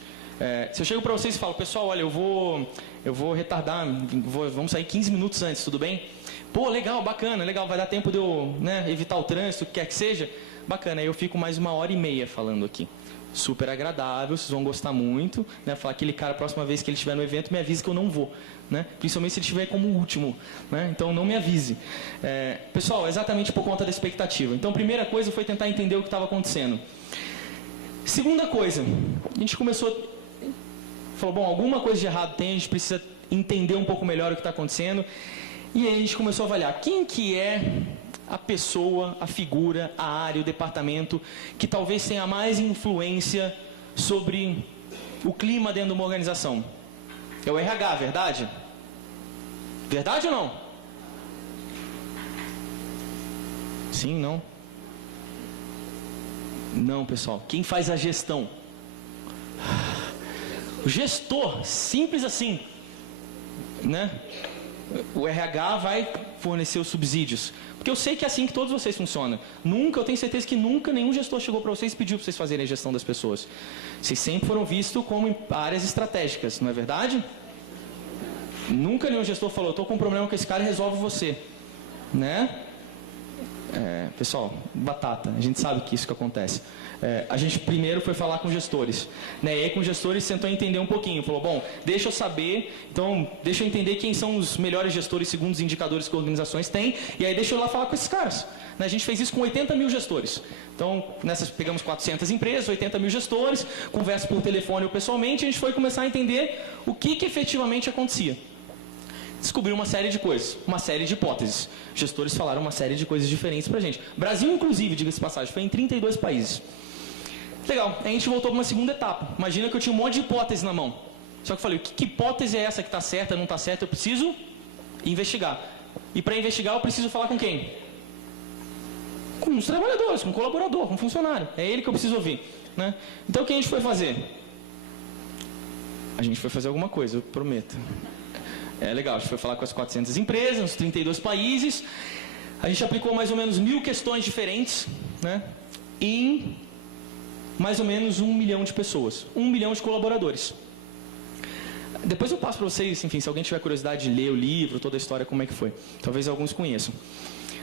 Se eu chego para vocês e falo, pessoal, olha, eu vou retardar, vamos sair 15 minutos antes, tudo bem? Pô, legal, bacana, legal, vai dar tempo de eu evitar o trânsito, o que quer que seja. Bacana, aí eu fico mais 1h30 falando aqui. Super agradável, vocês vão gostar muito, né? Falar aquele cara, a próxima vez que ele estiver no evento, me avise que eu não vou, né? Principalmente se ele estiver como último, né? Então não me avise. Pessoal, exatamente por conta da expectativa. Então, primeira coisa foi tentar entender o que estava acontecendo. Segunda coisa, a gente falou, bom, alguma coisa de errado tem, a gente precisa entender um pouco melhor o que está acontecendo. E aí a gente começou a avaliar quem que é a pessoa, a figura, a área, o departamento que talvez tenha mais influência sobre o clima dentro de uma organização. É o RH, verdade? Verdade ou não? Sim, não? Não, pessoal. Quem faz a gestão? O gestor, simples assim, né? O RH vai fornecer os subsídios. Porque eu sei que é assim que todos vocês funcionam. Eu tenho certeza que nunca nenhum gestor chegou para vocês e pediu para vocês fazerem a gestão das pessoas. Vocês sempre foram vistos como áreas estratégicas, não é verdade? Nunca nenhum gestor falou, estou com um problema com esse cara e resolve você. Né? Pessoal, batata, a gente sabe que isso que acontece. A gente primeiro foi falar com gestores, né? E aí com os gestores tentou entender um pouquinho, falou, bom, deixa eu saber, então deixa eu entender quem são os melhores gestores segundo os indicadores que organizações têm, e aí deixa eu lá falar com esses caras. A gente fez isso com 80 mil gestores. Então, pegamos 400 empresas, 80 mil gestores, conversa por telefone ou pessoalmente, e a gente foi começar a entender o que efetivamente acontecia. Descobriu uma série de coisas, uma série de hipóteses. Gestores falaram uma série de coisas diferentes pra gente. Brasil, inclusive, diga-se de passagem, foi em 32 países. Legal, a gente voltou para uma segunda etapa. Imagina que eu tinha um monte de hipóteses na mão. Só que eu falei, que hipótese é essa que está certa, não está certa? Eu preciso investigar. E para investigar eu preciso falar com quem? Com os trabalhadores, com o colaborador, com o funcionário. É ele que eu preciso ouvir. Né? Então o que a gente foi fazer? A gente foi fazer alguma coisa, eu prometo. Legal, a gente foi falar com as 400 empresas, nos 32 países. A gente aplicou mais ou menos 1000 questões diferentes, né? Em mais ou menos 1 milhão de pessoas, 1 milhão de colaboradores. Depois eu passo para vocês, enfim, se alguém tiver curiosidade de ler o livro, toda a história, como é que foi. Talvez alguns conheçam.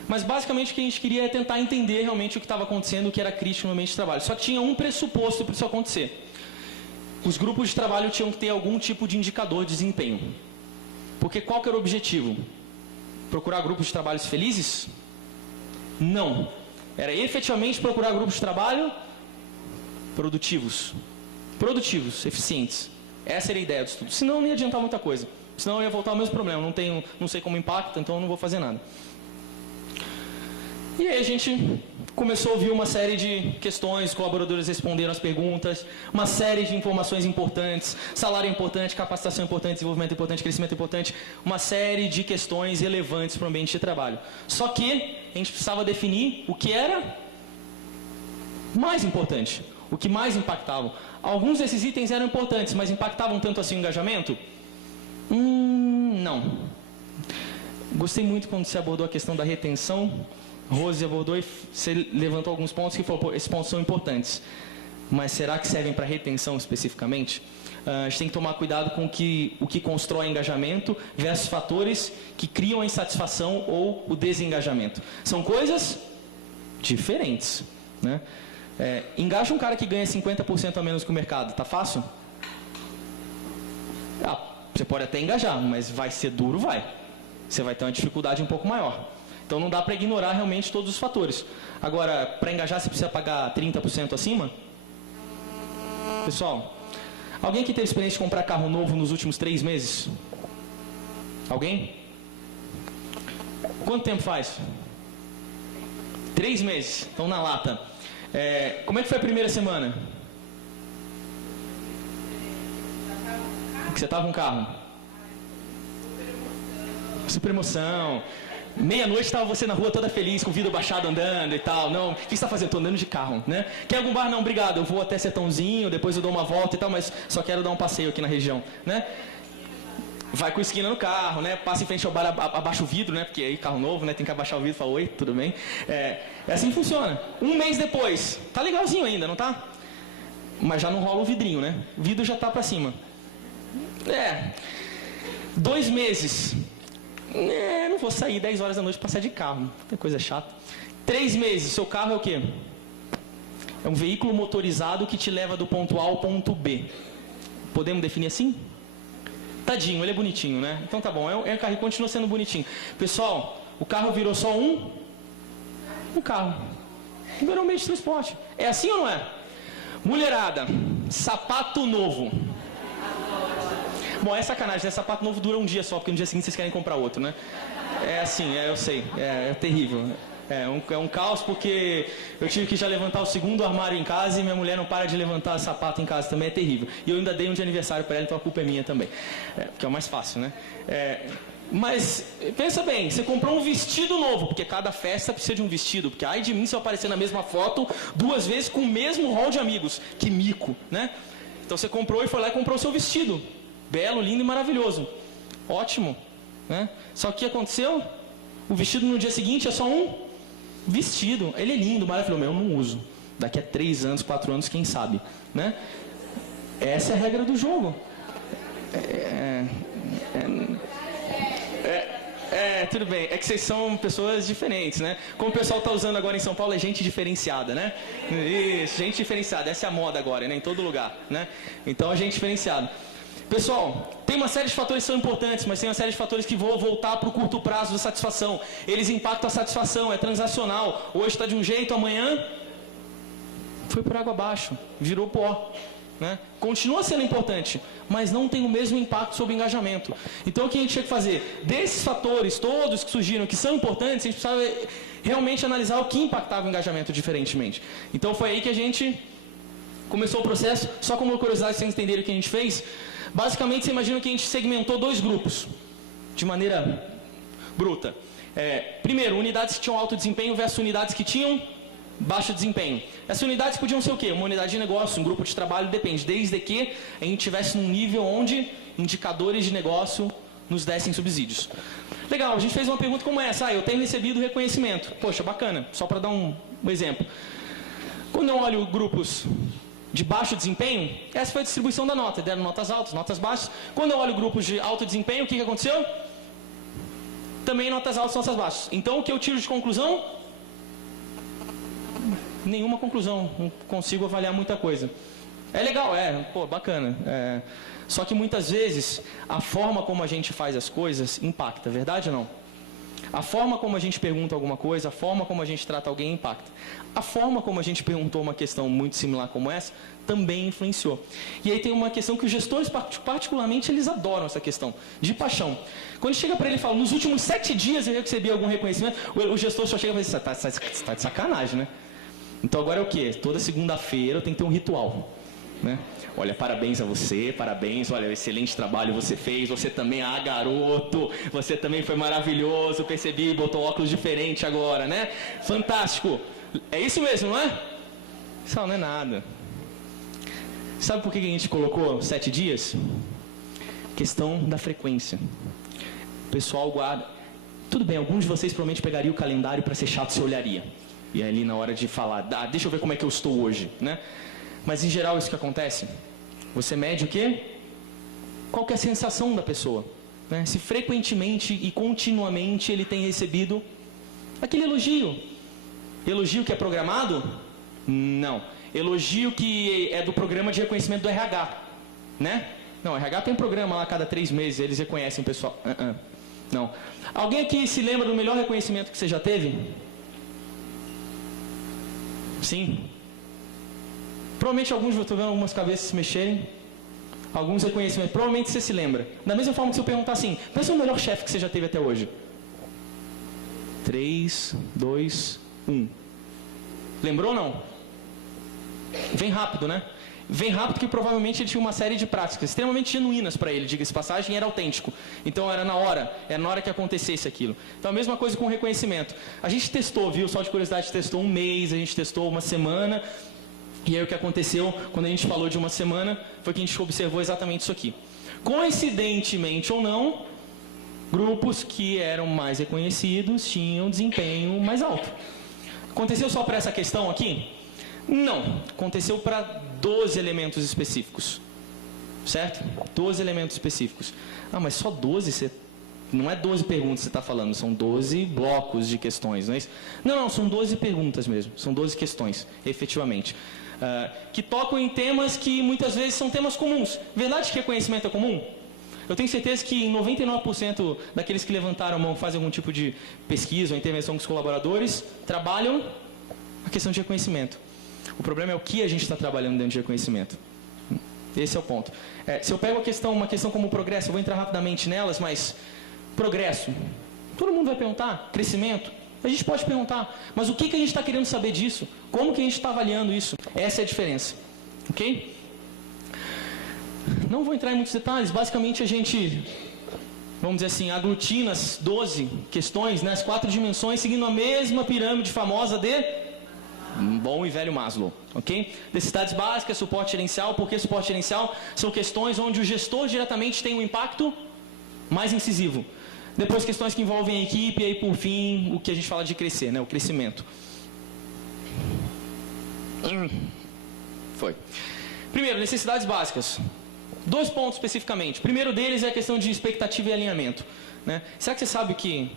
Mas basicamente o que a gente queria é tentar entender realmente o que estava acontecendo, o que era crítico no ambiente de trabalho. Só que tinha um pressuposto para isso acontecer. Os grupos de trabalho tinham que ter algum tipo de indicador de desempenho. Porque qual que era o objetivo? Procurar grupos de trabalhos felizes? Não. Era efetivamente procurar grupos de trabalho produtivos. Produtivos, eficientes. Essa era a ideia do estudo. Senão não ia adiantar muita coisa. Senão eu ia voltar ao mesmo problema. Não sei como impacta, então eu não vou fazer nada. E aí a gente começou a ouvir uma série de questões, colaboradores responderam as perguntas, uma série de informações importantes, salário importante, capacitação importante, desenvolvimento importante, crescimento importante, uma série de questões relevantes para o ambiente de trabalho. Só que a gente precisava definir o que era mais importante, o que mais impactava. Alguns desses itens eram importantes, mas impactavam tanto assim o engajamento? Não. Gostei muito quando você abordou a questão da retenção. Rose abordou e você levantou alguns pontos que falou, esses pontos são importantes. Mas será que servem para retenção especificamente? A gente tem que tomar cuidado com o que constrói engajamento versus fatores que criam a insatisfação ou o desengajamento. São coisas diferentes, né? Engaja um cara que ganha 50% a menos que o mercado, tá fácil? Você pode até engajar, mas vai ser duro, vai. Você vai ter uma dificuldade um pouco maior. Então não dá para ignorar realmente todos os fatores. Agora, para engajar você precisa pagar 30% acima? Pessoal, alguém que teve experiência de comprar carro novo nos últimos 3 meses? Alguém? Quanto tempo faz? 3 meses, estão na lata. Como é que foi a primeira semana? Que você estava com um carro? Super emoção. Meia-noite estava você na rua toda feliz, com o vidro baixado andando e tal. Não, o que você está fazendo? Estou andando de carro, né? Quer algum bar? Não, obrigado. Eu vou até Sertãozinho, depois eu dou uma volta e tal, mas só quero dar um passeio aqui na região, né? Vai com esquina no carro, né? Passa em frente ao bar, abaixa o vidro, né? Porque aí carro novo, né? Tem que abaixar o vidro e falar, oi, tudo bem? É assim que funciona. 1 mês depois, tá legalzinho ainda, não tá? Mas já não rola o vidrinho, né? O vidro já tá para cima. 2 meses. Não vou sair 10 horas da noite para passar de carro. Tem coisa chata. 3 meses. Seu carro é o quê? É um veículo motorizado que te leva do ponto A ao ponto B. Podemos definir assim? Tadinho, ele é bonitinho, né? Então tá bom. É um carro e continua sendo bonitinho. Pessoal, o carro virou só um carro. Virou um meio de transporte. É assim ou não é? Mulherada, sapato novo. Bom, é sacanagem, né? Sapato novo dura um dia só, porque no dia seguinte vocês querem comprar outro, né? É assim, eu sei, é terrível. É um caos, porque eu tive que já levantar o 2º armário em casa e minha mulher não para de levantar sapato em casa também, é terrível. E eu ainda dei um de aniversário para ela, então a culpa é minha também. Porque é o mais fácil, né? Mas, pensa bem, você comprou um vestido novo, porque cada festa precisa de um vestido, porque ai de mim se eu aparecer na mesma foto 2 vezes com o mesmo rol de amigos. Que mico, né? Então você comprou e foi lá e comprou o seu vestido. Belo, lindo e maravilhoso. Ótimo, né? Só que o que aconteceu? O vestido no dia seguinte é só um vestido. Ele é lindo, maravilhoso, mas eu não uso. Daqui a 3 anos, 4 anos, quem sabe, né? Essa é a regra do jogo. Tudo bem. É que vocês são pessoas diferentes, né? Como o pessoal está usando agora em São Paulo, é gente diferenciada, né? Isso, gente diferenciada. Essa é a moda agora, né? Em todo lugar, né? Então, é gente diferenciada. Pessoal, tem uma série de fatores que são importantes, mas tem uma série de fatores que vão voltar para o curto prazo da satisfação. Eles impactam a satisfação, é transacional. Hoje está de um jeito, amanhã foi por água abaixo, virou pó. Né? Continua sendo importante, mas não tem o mesmo impacto sobre o engajamento. Então o que a gente tinha que fazer? Desses fatores todos que surgiram, que são importantes, a gente precisava realmente analisar o que impactava o engajamento diferentemente. Então foi aí que a gente começou o processo. Só como curiosidade, sem entender o que a gente fez, basicamente você imagina que a gente segmentou 2 grupos, de maneira bruta. Primeiro, unidades que tinham alto desempenho versus unidades que tinham baixo desempenho. Essas unidades podiam ser o quê? Uma unidade de negócio, um grupo de trabalho, depende. Desde que a gente estivesse num nível onde indicadores de negócio nos dessem subsídios. Legal, a gente fez uma pergunta como essa. Eu tenho recebido reconhecimento. Poxa, bacana. Só para dar um exemplo. Quando eu olho grupos de baixo desempenho, essa foi a distribuição da nota. Deram notas altas, notas baixas. Quando eu olho grupos de alto desempenho, o que aconteceu? Também notas altas, notas baixas. Então, o que eu tiro de conclusão? Nenhuma conclusão. Não consigo avaliar muita coisa. É legal, pô, bacana. Só que muitas vezes, a forma como a gente faz as coisas impacta, verdade ou não? A forma como a gente pergunta alguma coisa, a forma como a gente trata alguém impacta. A forma como a gente perguntou uma questão muito similar como essa, também influenciou. E aí tem uma questão que os gestores, particularmente, eles adoram essa questão, de paixão. Quando chega para ele e fala, nos últimos 7 dias eu recebi algum reconhecimento, o gestor só chega e fala, você está de sacanagem, né? Então agora é o quê? Toda segunda-feira eu tenho que ter um ritual, né? Olha, parabéns a você, parabéns, olha, excelente trabalho você fez, você também, garoto, você também foi maravilhoso, percebi, botou óculos diferente agora, né? Fantástico. É isso mesmo, não é? Isso não é nada. Sabe por que a gente colocou 7 dias? Questão da frequência. O pessoal guarda. Tudo bem, alguns de vocês provavelmente pegariam o calendário para ser chato, você olharia. E ali na hora de falar, deixa eu ver como é que eu estou hoje, né? Mas em geral isso que acontece, você mede o quê? Qual que é a sensação da pessoa, né? Se frequentemente e continuamente ele tem recebido aquele elogio. Elogio que é programado? Não. Elogio que é do programa de reconhecimento do RH, né? Não, o RH tem um programa lá a cada 3 meses, eles reconhecem o pessoal. Não. Alguém aqui se lembra do melhor reconhecimento que você já teve? Sim. Provavelmente alguns, estou vendo algumas cabeças se mexerem. Alguns reconhecimentos, provavelmente você se lembra. Da mesma forma que se eu perguntar assim, pensa no melhor chefe que você já teve até hoje. 3, 2, 1. Lembrou ou não? Vem rápido, né? Vem rápido que provavelmente ele tinha uma série de práticas extremamente genuínas para ele, diga-se passagem, e era autêntico. Então era na hora que acontecesse aquilo. Então a mesma coisa com o reconhecimento. A gente testou, viu? Só de curiosidade, testou 1 mês, a gente testou 1 semana. E aí o que aconteceu, quando a gente falou de 1 semana, foi que a gente observou exatamente isso aqui. Coincidentemente ou não, grupos que eram mais reconhecidos tinham desempenho mais alto. Aconteceu só para essa questão aqui? Não. Aconteceu para 12 elementos específicos. Certo? 12 elementos específicos. Mas só 12? Não é 12 perguntas que você está falando, são 12 blocos de questões, não é isso? Não, são 12 perguntas mesmo. São 12 questões, efetivamente. Que tocam em temas que muitas vezes são temas comuns. Verdade que reconhecimento é comum? Eu tenho certeza que 99% daqueles que levantaram a mão, fazem algum tipo de pesquisa ou intervenção com os colaboradores, trabalham a questão de reconhecimento. O problema é o que a gente está trabalhando dentro de reconhecimento. Esse é o ponto. Se eu pego uma questão como progresso, eu vou entrar rapidamente nelas, mas progresso, todo mundo vai perguntar, crescimento, a gente pode perguntar, mas o que a gente está querendo saber disso? Como que a gente está avaliando isso? Essa é a diferença, ok? Não vou entrar em muitos detalhes, basicamente a gente, vamos dizer assim, aglutina as 12 questões, né, as 4 dimensões, seguindo a mesma pirâmide famosa de bom e velho Maslow, ok? Necessidades básicas, suporte gerencial. Por que suporte gerencial? São questões onde o gestor diretamente tem um impacto mais incisivo. Depois questões que envolvem a equipe, e aí por fim, o que a gente fala de crescer, né? O crescimento. Foi. Primeiro, necessidades básicas. 2 pontos especificamente. O primeiro deles é a questão de expectativa e alinhamento, né? Será que você sabe o que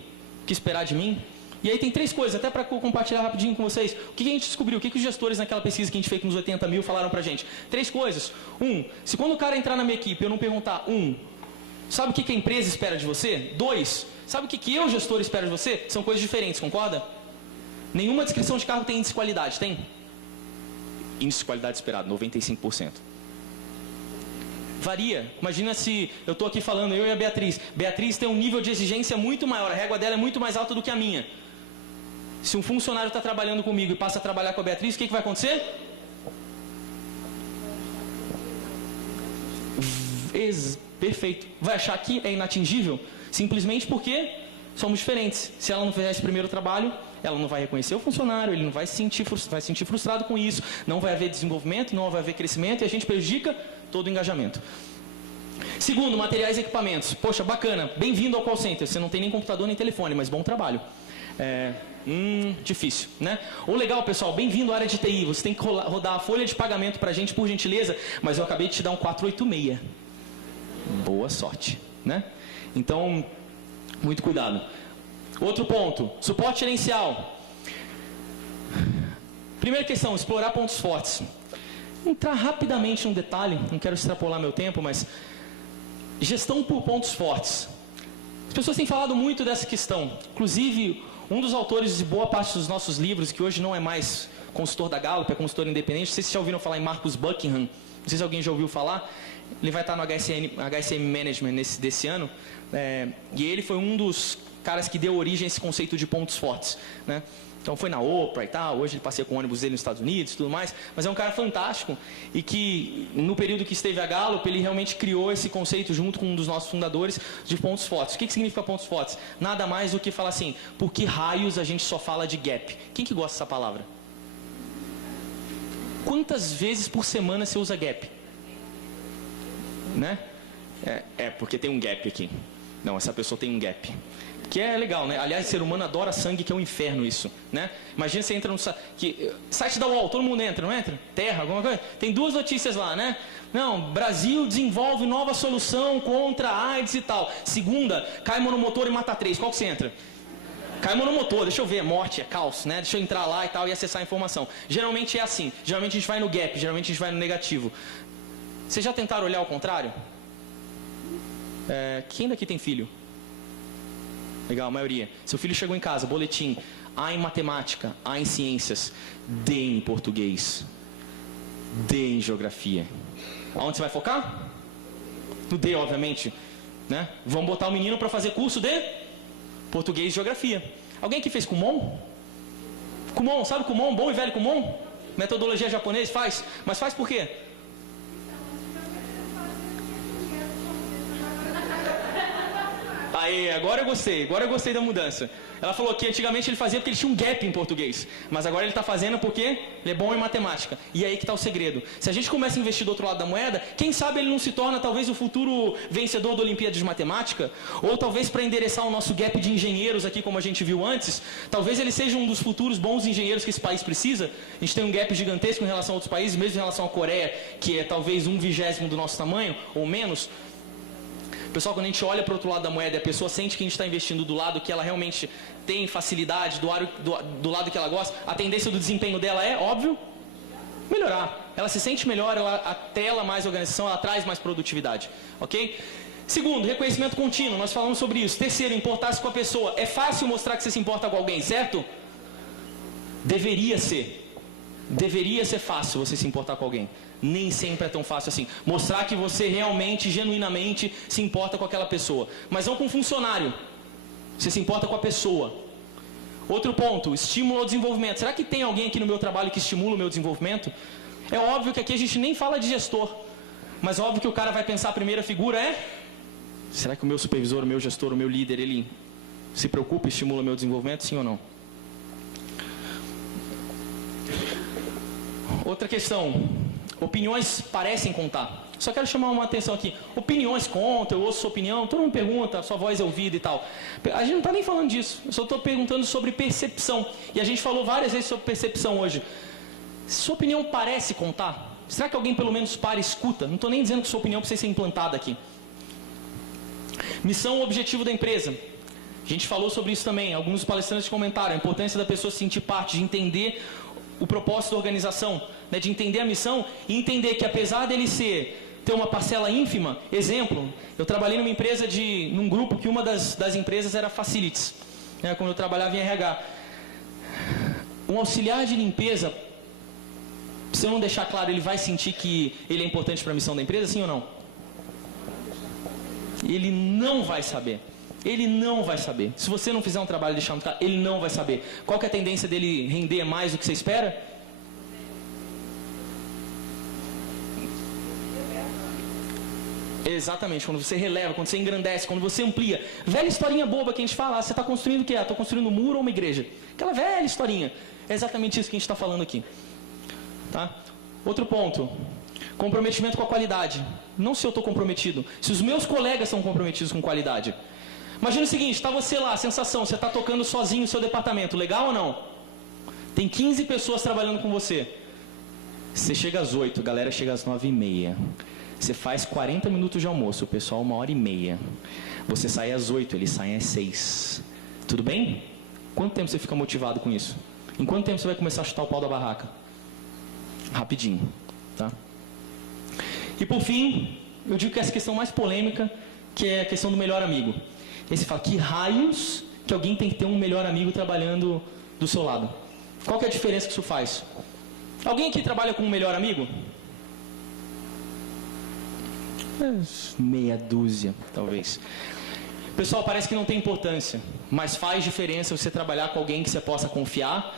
esperar de mim? E aí tem 3 coisas, até para compartilhar rapidinho com vocês. O que a gente descobriu? O que os gestores naquela pesquisa que a gente fez nos 80 mil falaram pra gente? 3 coisas. 1, se quando o cara entrar na minha equipe eu não perguntar, sabe o que a empresa espera de você? 2, sabe o que eu, gestor, espero de você? São coisas diferentes, concorda? Nenhuma descrição de cargo tem índice de qualidade, tem? Índice de qualidade esperado, 95%. Varia. Imagina se eu estou aqui falando, eu e a Beatriz. Beatriz tem um nível de exigência muito maior, a régua dela é muito mais alta do que a minha. Se um funcionário está trabalhando comigo e passa a trabalhar com a Beatriz, o que vai acontecer? Perfeito. Vai achar que é inatingível? Simplesmente porque somos diferentes. Se ela não fizer esse primeiro trabalho, ela não vai reconhecer o funcionário, ele não vai se sentir frustrado com isso, não vai haver desenvolvimento, não vai haver crescimento e a gente prejudica todo o engajamento. Segundo, materiais e equipamentos. Poxa, bacana, bem-vindo ao call center. Você não tem nem computador nem telefone, mas bom trabalho. Difícil, né? O legal, pessoal, bem-vindo à área de TI. Você tem que rodar a folha de pagamento pra gente, por gentileza, mas eu acabei de te dar um 486. Boa sorte, né? Então, muito cuidado. Outro ponto, suporte gerencial. Primeira questão, explorar pontos fortes. Entrar rapidamente num detalhe, não quero extrapolar meu tempo, mas gestão por pontos fortes. As pessoas têm falado muito dessa questão. Inclusive, um dos autores de boa parte dos nossos livros, que hoje não é mais consultor da Gallup, é consultor independente, não sei se vocês já ouviram falar em Marcus Buckingham, não sei se alguém já ouviu falar, ele vai estar no HSM Management desse ano, e ele foi um dos caras que deu origem a esse conceito de pontos fortes, né? Então foi na Oprah e tal, hoje ele passeia com o ônibus dele nos Estados Unidos e tudo mais, mas é um cara fantástico e que no período que esteve a Gallup, ele realmente criou esse conceito junto com um dos nossos fundadores de pontos fortes. O que significa pontos fortes? Nada mais do que falar assim, por que raios a gente só fala de gap? Quem que gosta dessa palavra? Quantas vezes por semana você usa gap? Né? Porque tem um gap aqui. Não, essa pessoa tem um gap. Que é legal, né? Aliás, o ser humano adora sangue, que é um inferno isso, né? Imagina você entra no site da UOL, todo mundo entra, não entra? Terra, alguma coisa? Tem duas notícias lá, né? Não, Brasil desenvolve nova solução contra a AIDS e tal. Segunda, cai monomotor e mata 3. Qual que você entra? Cai monomotor, deixa eu ver, morte, é caos, né? Deixa eu entrar lá e tal e acessar a informação. Geralmente é assim, geralmente a gente vai no gap, geralmente a gente vai no negativo. Vocês já tentaram olhar ao contrário? Quem daqui tem filho? Legal, a maioria. Seu filho chegou em casa, boletim. A em matemática, A em ciências, D em português, D em geografia. Aonde você vai focar? No D, obviamente, né? Vamos botar o menino para fazer curso de português e geografia. Alguém aqui fez Kumon? Kumon, sabe Kumon? Bom e velho Kumon? Metodologia japonesa, faz. Mas faz por quê? Aí, agora eu gostei da mudança. Ela falou que antigamente ele fazia porque ele tinha um gap em português, mas agora ele está fazendo porque ele é bom em matemática. E aí que está o segredo. Se a gente começa a investir do outro lado da moeda, quem sabe ele não se torna talvez o futuro vencedor da Olimpíada de Matemática, ou talvez para endereçar o nosso gap de engenheiros aqui, como a gente viu antes, talvez ele seja um dos futuros bons engenheiros que esse país precisa. A gente tem um gap gigantesco em relação a outros países, mesmo em relação à Coreia, que é talvez 1/20 do nosso tamanho, ou menos. Pessoal, quando a gente olha para o outro lado da moeda e a pessoa sente que a gente está investindo do lado que ela realmente tem facilidade, do lado que ela gosta, a tendência do desempenho dela é, óbvio, melhorar. Ela se sente melhor, ela atela mais a organização, ela traz mais produtividade. Ok? Segundo, reconhecimento contínuo, nós falamos sobre isso. Terceiro, importar-se com a pessoa. É fácil mostrar que você se importa com alguém, certo? Deveria ser. Deveria ser fácil você se importar com alguém. Nem sempre é tão fácil assim. Mostrar que você realmente, genuinamente se importa com aquela pessoa. Mas não com um funcionário. Você se importa com a pessoa. Outro ponto, estímulo ao desenvolvimento. Será que tem alguém aqui no meu trabalho que estimula o meu desenvolvimento? É óbvio que aqui a gente nem fala de gestor. Mas óbvio que o cara vai pensar, a primeira figura é: será que o meu supervisor, o meu gestor, o meu líder, ele se preocupa e estimula o meu desenvolvimento? Sim ou não? Outra questão, opiniões parecem contar. Só quero chamar uma atenção aqui. Opiniões contam, eu ouço sua opinião, todo mundo pergunta, sua voz é ouvida e tal. A gente não está nem falando disso, eu só estou perguntando sobre percepção. E a gente falou várias vezes sobre percepção hoje. Sua opinião parece contar? Será que alguém pelo menos para e escuta? Não estou nem dizendo que sua opinião precisa ser implantada aqui. Missão ou objetivo da empresa. A gente falou sobre isso também, alguns palestrantes comentaram a importância da pessoa se sentir parte, de entender o propósito da organização, né, de entender a missão e entender que apesar dele ter uma parcela ínfima, exemplo, eu trabalhei numa empresa num grupo que uma das empresas era facilities, né, quando eu trabalhava em RH. Um auxiliar de limpeza, se eu não deixar claro, ele vai sentir que ele é importante para a missão da empresa, sim ou não? Ele não vai saber. Ele não vai saber. Se você não fizer um trabalho de deixar muito claro, ele não vai saber. Qual que é a tendência dele render mais do que você espera? Exatamente, quando você releva, quando você engrandece, quando você amplia. Velha historinha boba que a gente fala, você está construindo o quê? Estou construindo um muro ou uma igreja? Aquela velha historinha. É exatamente isso que a gente está falando aqui. Tá? Outro ponto. Comprometimento com a qualidade. Não se eu estou comprometido. Se os meus colegas são comprometidos com qualidade. Imagina o seguinte, está você lá, a sensação, você está tocando sozinho o seu departamento, legal ou não? Tem 15 pessoas trabalhando com você. Você chega às 8, a galera chega às 9h30. Você faz 40 minutos de almoço, o pessoal 1h30. Você sai às 8, eles saem às 6. Tudo bem? Quanto tempo você fica motivado com isso? Em quanto tempo você vai começar a chutar o pau da barraca? Rapidinho, tá? E por fim, eu digo que essa questão mais polêmica, que é a questão do melhor amigo. Aí você fala, que raios que alguém tem que ter um melhor amigo trabalhando do seu lado? Qual que é a diferença que isso faz? Alguém aqui trabalha com um melhor amigo? Meia dúzia, talvez. Pessoal, parece que não tem importância, mas faz diferença você trabalhar com alguém que você possa confiar,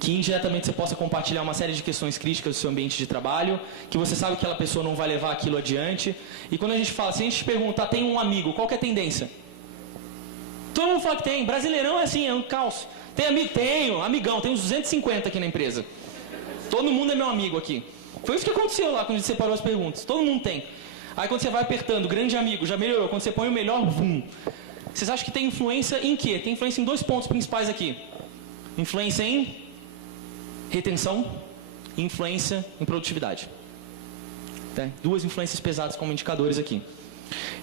que indiretamente você possa compartilhar uma série de questões críticas do seu ambiente de trabalho, que você sabe que aquela pessoa não vai levar aquilo adiante. E quando a gente fala, se a gente te perguntar, tem um amigo, qual que é a tendência? Todo mundo fala que tem. Brasileirão é assim, é um caos. Tem amigo? Tenho, amigão, tem uns 250 aqui na empresa. Todo mundo é meu amigo aqui. Foi isso que aconteceu lá quando a gente separou as perguntas. Todo mundo tem. Aí quando você vai apertando, grande amigo, já melhorou. Quando você põe o melhor, vum. Vocês acham que tem influência em quê? Tem influência em 2 pontos principais aqui. Influência em retenção e influência em produtividade. Tá? 2 influências pesadas como indicadores aqui.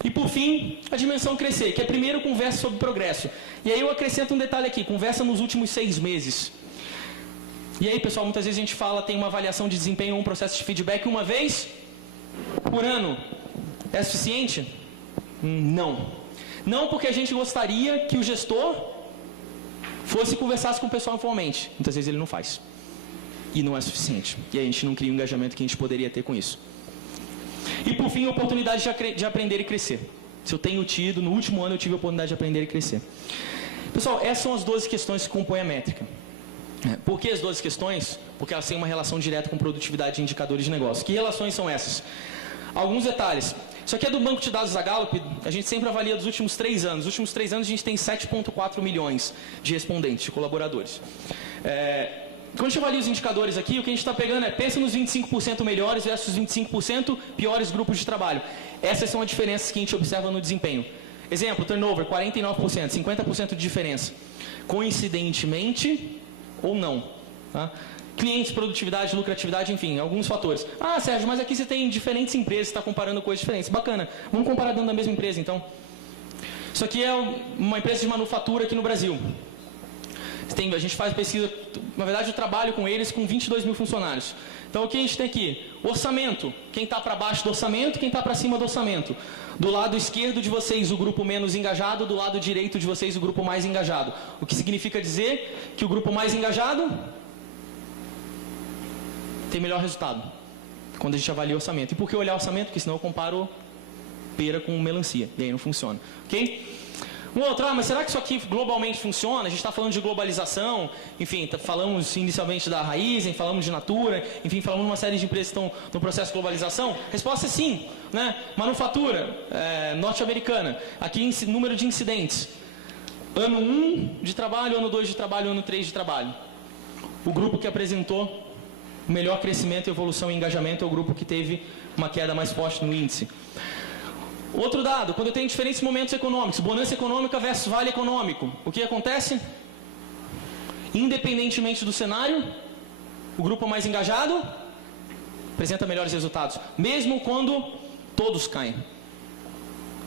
E por fim, a dimensão crescer, que é primeiro conversa sobre progresso. E aí eu acrescento um detalhe aqui, conversa nos últimos 6 meses. E aí, pessoal, muitas vezes a gente fala, tem uma avaliação de desempenho ou um processo de feedback uma vez por ano. É suficiente? Não. Não, porque a gente gostaria que o gestor fosse conversasse com o pessoal informalmente. Muitas vezes ele não faz. E não é suficiente. E a gente não cria o engajamento que a gente poderia ter com isso. E por fim, a oportunidade de aprender e crescer. Se eu tenho tido, no último ano eu tive a oportunidade de aprender e crescer. Pessoal, essas são as 12 questões que compõem a métrica. Por que as 12 questões? Porque elas têm uma relação direta com produtividade e indicadores de negócio. Que relações são essas? Alguns detalhes. Isso aqui é do banco de dados da Gallup, a gente sempre avalia dos últimos 3 anos. Nos últimos 3 anos a gente tem 7,4 milhões de respondentes, de colaboradores. Quando a gente avalia os indicadores aqui, o que a gente está pegando é, pensa nos 25% melhores versus 25% piores grupos de trabalho. Essas são as diferenças que a gente observa no desempenho. Exemplo, turnover, 49%, 50% de diferença. Coincidentemente ou não. Tá? Clientes, produtividade, lucratividade, enfim, alguns fatores. Ah, Sérgio, mas aqui você tem diferentes empresas, você está comparando coisas diferentes. Bacana, vamos comparar dentro da mesma empresa, então. Isso aqui é uma empresa de manufatura aqui no Brasil. A gente faz pesquisa, na verdade eu trabalho com eles com 22 mil funcionários. Então o que a gente tem aqui? Orçamento. Quem está para baixo do orçamento, quem está para cima do orçamento. Do lado esquerdo de vocês o grupo menos engajado, do lado direito de vocês o grupo mais engajado. O que significa dizer que o grupo mais engajado tem melhor resultado quando a gente avalia o orçamento. E por que olhar o orçamento? Porque senão eu comparo pera com melancia. E aí não funciona. Ok? Um outro, mas será que isso aqui globalmente funciona? A gente está falando de globalização, enfim, falamos inicialmente da Raizen, falamos de Natura, enfim, falamos de uma série de empresas que estão no processo de globalização. Resposta é sim, né? Manufatura norte-americana, aqui número de incidentes. Ano 1 de trabalho, ano 2 de trabalho, ano 3 de trabalho. O grupo que apresentou o melhor crescimento, evolução e engajamento é o grupo que teve uma queda mais forte no índice. Outro dado, quando eu tenho diferentes momentos econômicos, bonança econômica versus vale econômico, o que acontece? Independentemente do cenário, o grupo mais engajado apresenta melhores resultados, mesmo quando todos caem.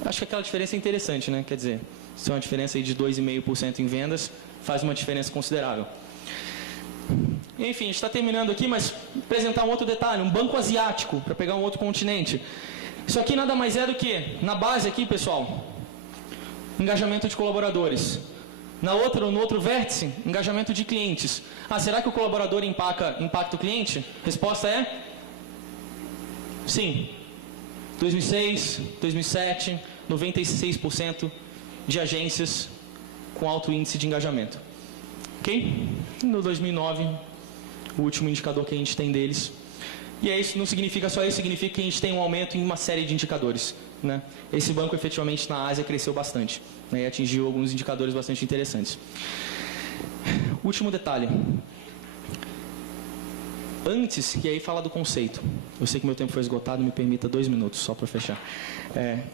Acho que aquela diferença é interessante, né? Quer dizer, se é uma diferença aí de 2,5% em vendas, faz uma diferença considerável. Enfim, a gente está terminando aqui, mas apresentar um outro detalhe, um banco asiático, para pegar um outro continente. Isso aqui nada mais é do que, na base aqui, pessoal, engajamento de colaboradores. No outro vértice, engajamento de clientes. Ah, será que o colaborador impacta o cliente? Resposta é sim. 2006, 2007, 96% de agências com alto índice de engajamento. Ok? No 2009, o último indicador que a gente tem deles. E isso não significa só isso, significa que a gente tem um aumento em uma série de indicadores. Né? Esse banco, efetivamente, na Ásia cresceu bastante, né? E atingiu alguns indicadores bastante interessantes. Último detalhe. Antes, e aí fala do conceito. Eu sei que meu tempo foi esgotado, me permita 2 minutos, só para fechar.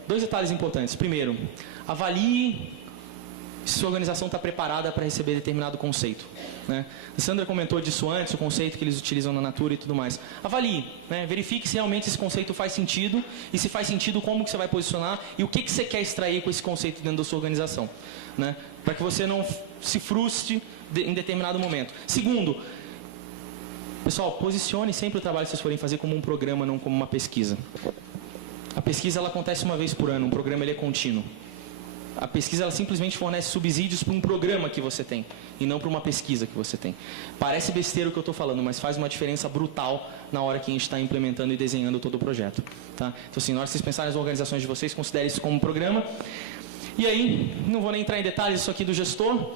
2 detalhes importantes. Primeiro, avalie se sua organização está preparada para receber determinado conceito, né? A Sandra comentou disso antes, o conceito que eles utilizam na Natura e tudo mais. Avalie, né? Verifique se realmente esse conceito faz sentido, e se faz sentido, como que você vai posicionar e o que você quer extrair com esse conceito dentro da sua organização, né? Para que você não se frustre em determinado momento. Segundo, pessoal, posicione sempre o trabalho que vocês forem fazer como um programa, não como uma pesquisa. A pesquisa ela acontece uma vez por ano, um programa ele é contínuo. A pesquisa ela simplesmente fornece subsídios para um programa que você tem e não para uma pesquisa que você tem. Parece besteira o que eu estou falando, mas faz uma diferença brutal na hora que a gente está implementando e desenhando todo o projeto. Tá? Então, assim, na hora que vocês pensarem nas organizações de vocês, considerem isso como um programa. E aí, não vou nem entrar em detalhes isso aqui do gestor,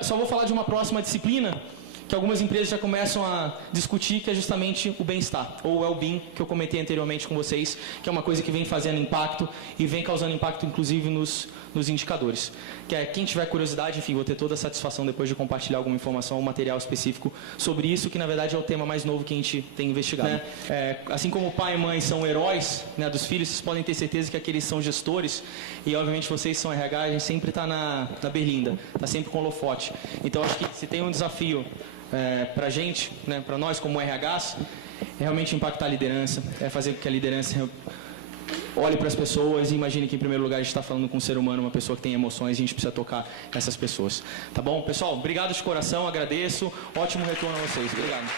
só vou falar de uma próxima disciplina que algumas empresas já começam a discutir, que é justamente o bem-estar, ou o well-being, que eu comentei anteriormente com vocês, que é uma coisa que vem fazendo impacto e vem causando impacto, inclusive, nos indicadores. Que é, quem tiver curiosidade, enfim, vou ter toda a satisfação depois de compartilhar alguma informação ou material específico sobre isso, que na verdade é o tema mais novo que a gente tem investigado. Né? Assim como o pai e mãe são heróis, né, dos filhos, vocês podem ter certeza que aqueles são gestores, e obviamente vocês são RH, a gente sempre está na berlinda, está sempre com holofote. Então acho que se tem um desafio para a gente, né, para nós como RHs, é realmente impactar a liderança, é fazer com que a liderança olhe para as pessoas e imagine que, em primeiro lugar, a gente está falando com um ser humano, uma pessoa que tem emoções, e a gente precisa tocar essas pessoas. Tá bom? Pessoal, obrigado de coração, agradeço. Ótimo retorno a vocês. Obrigado.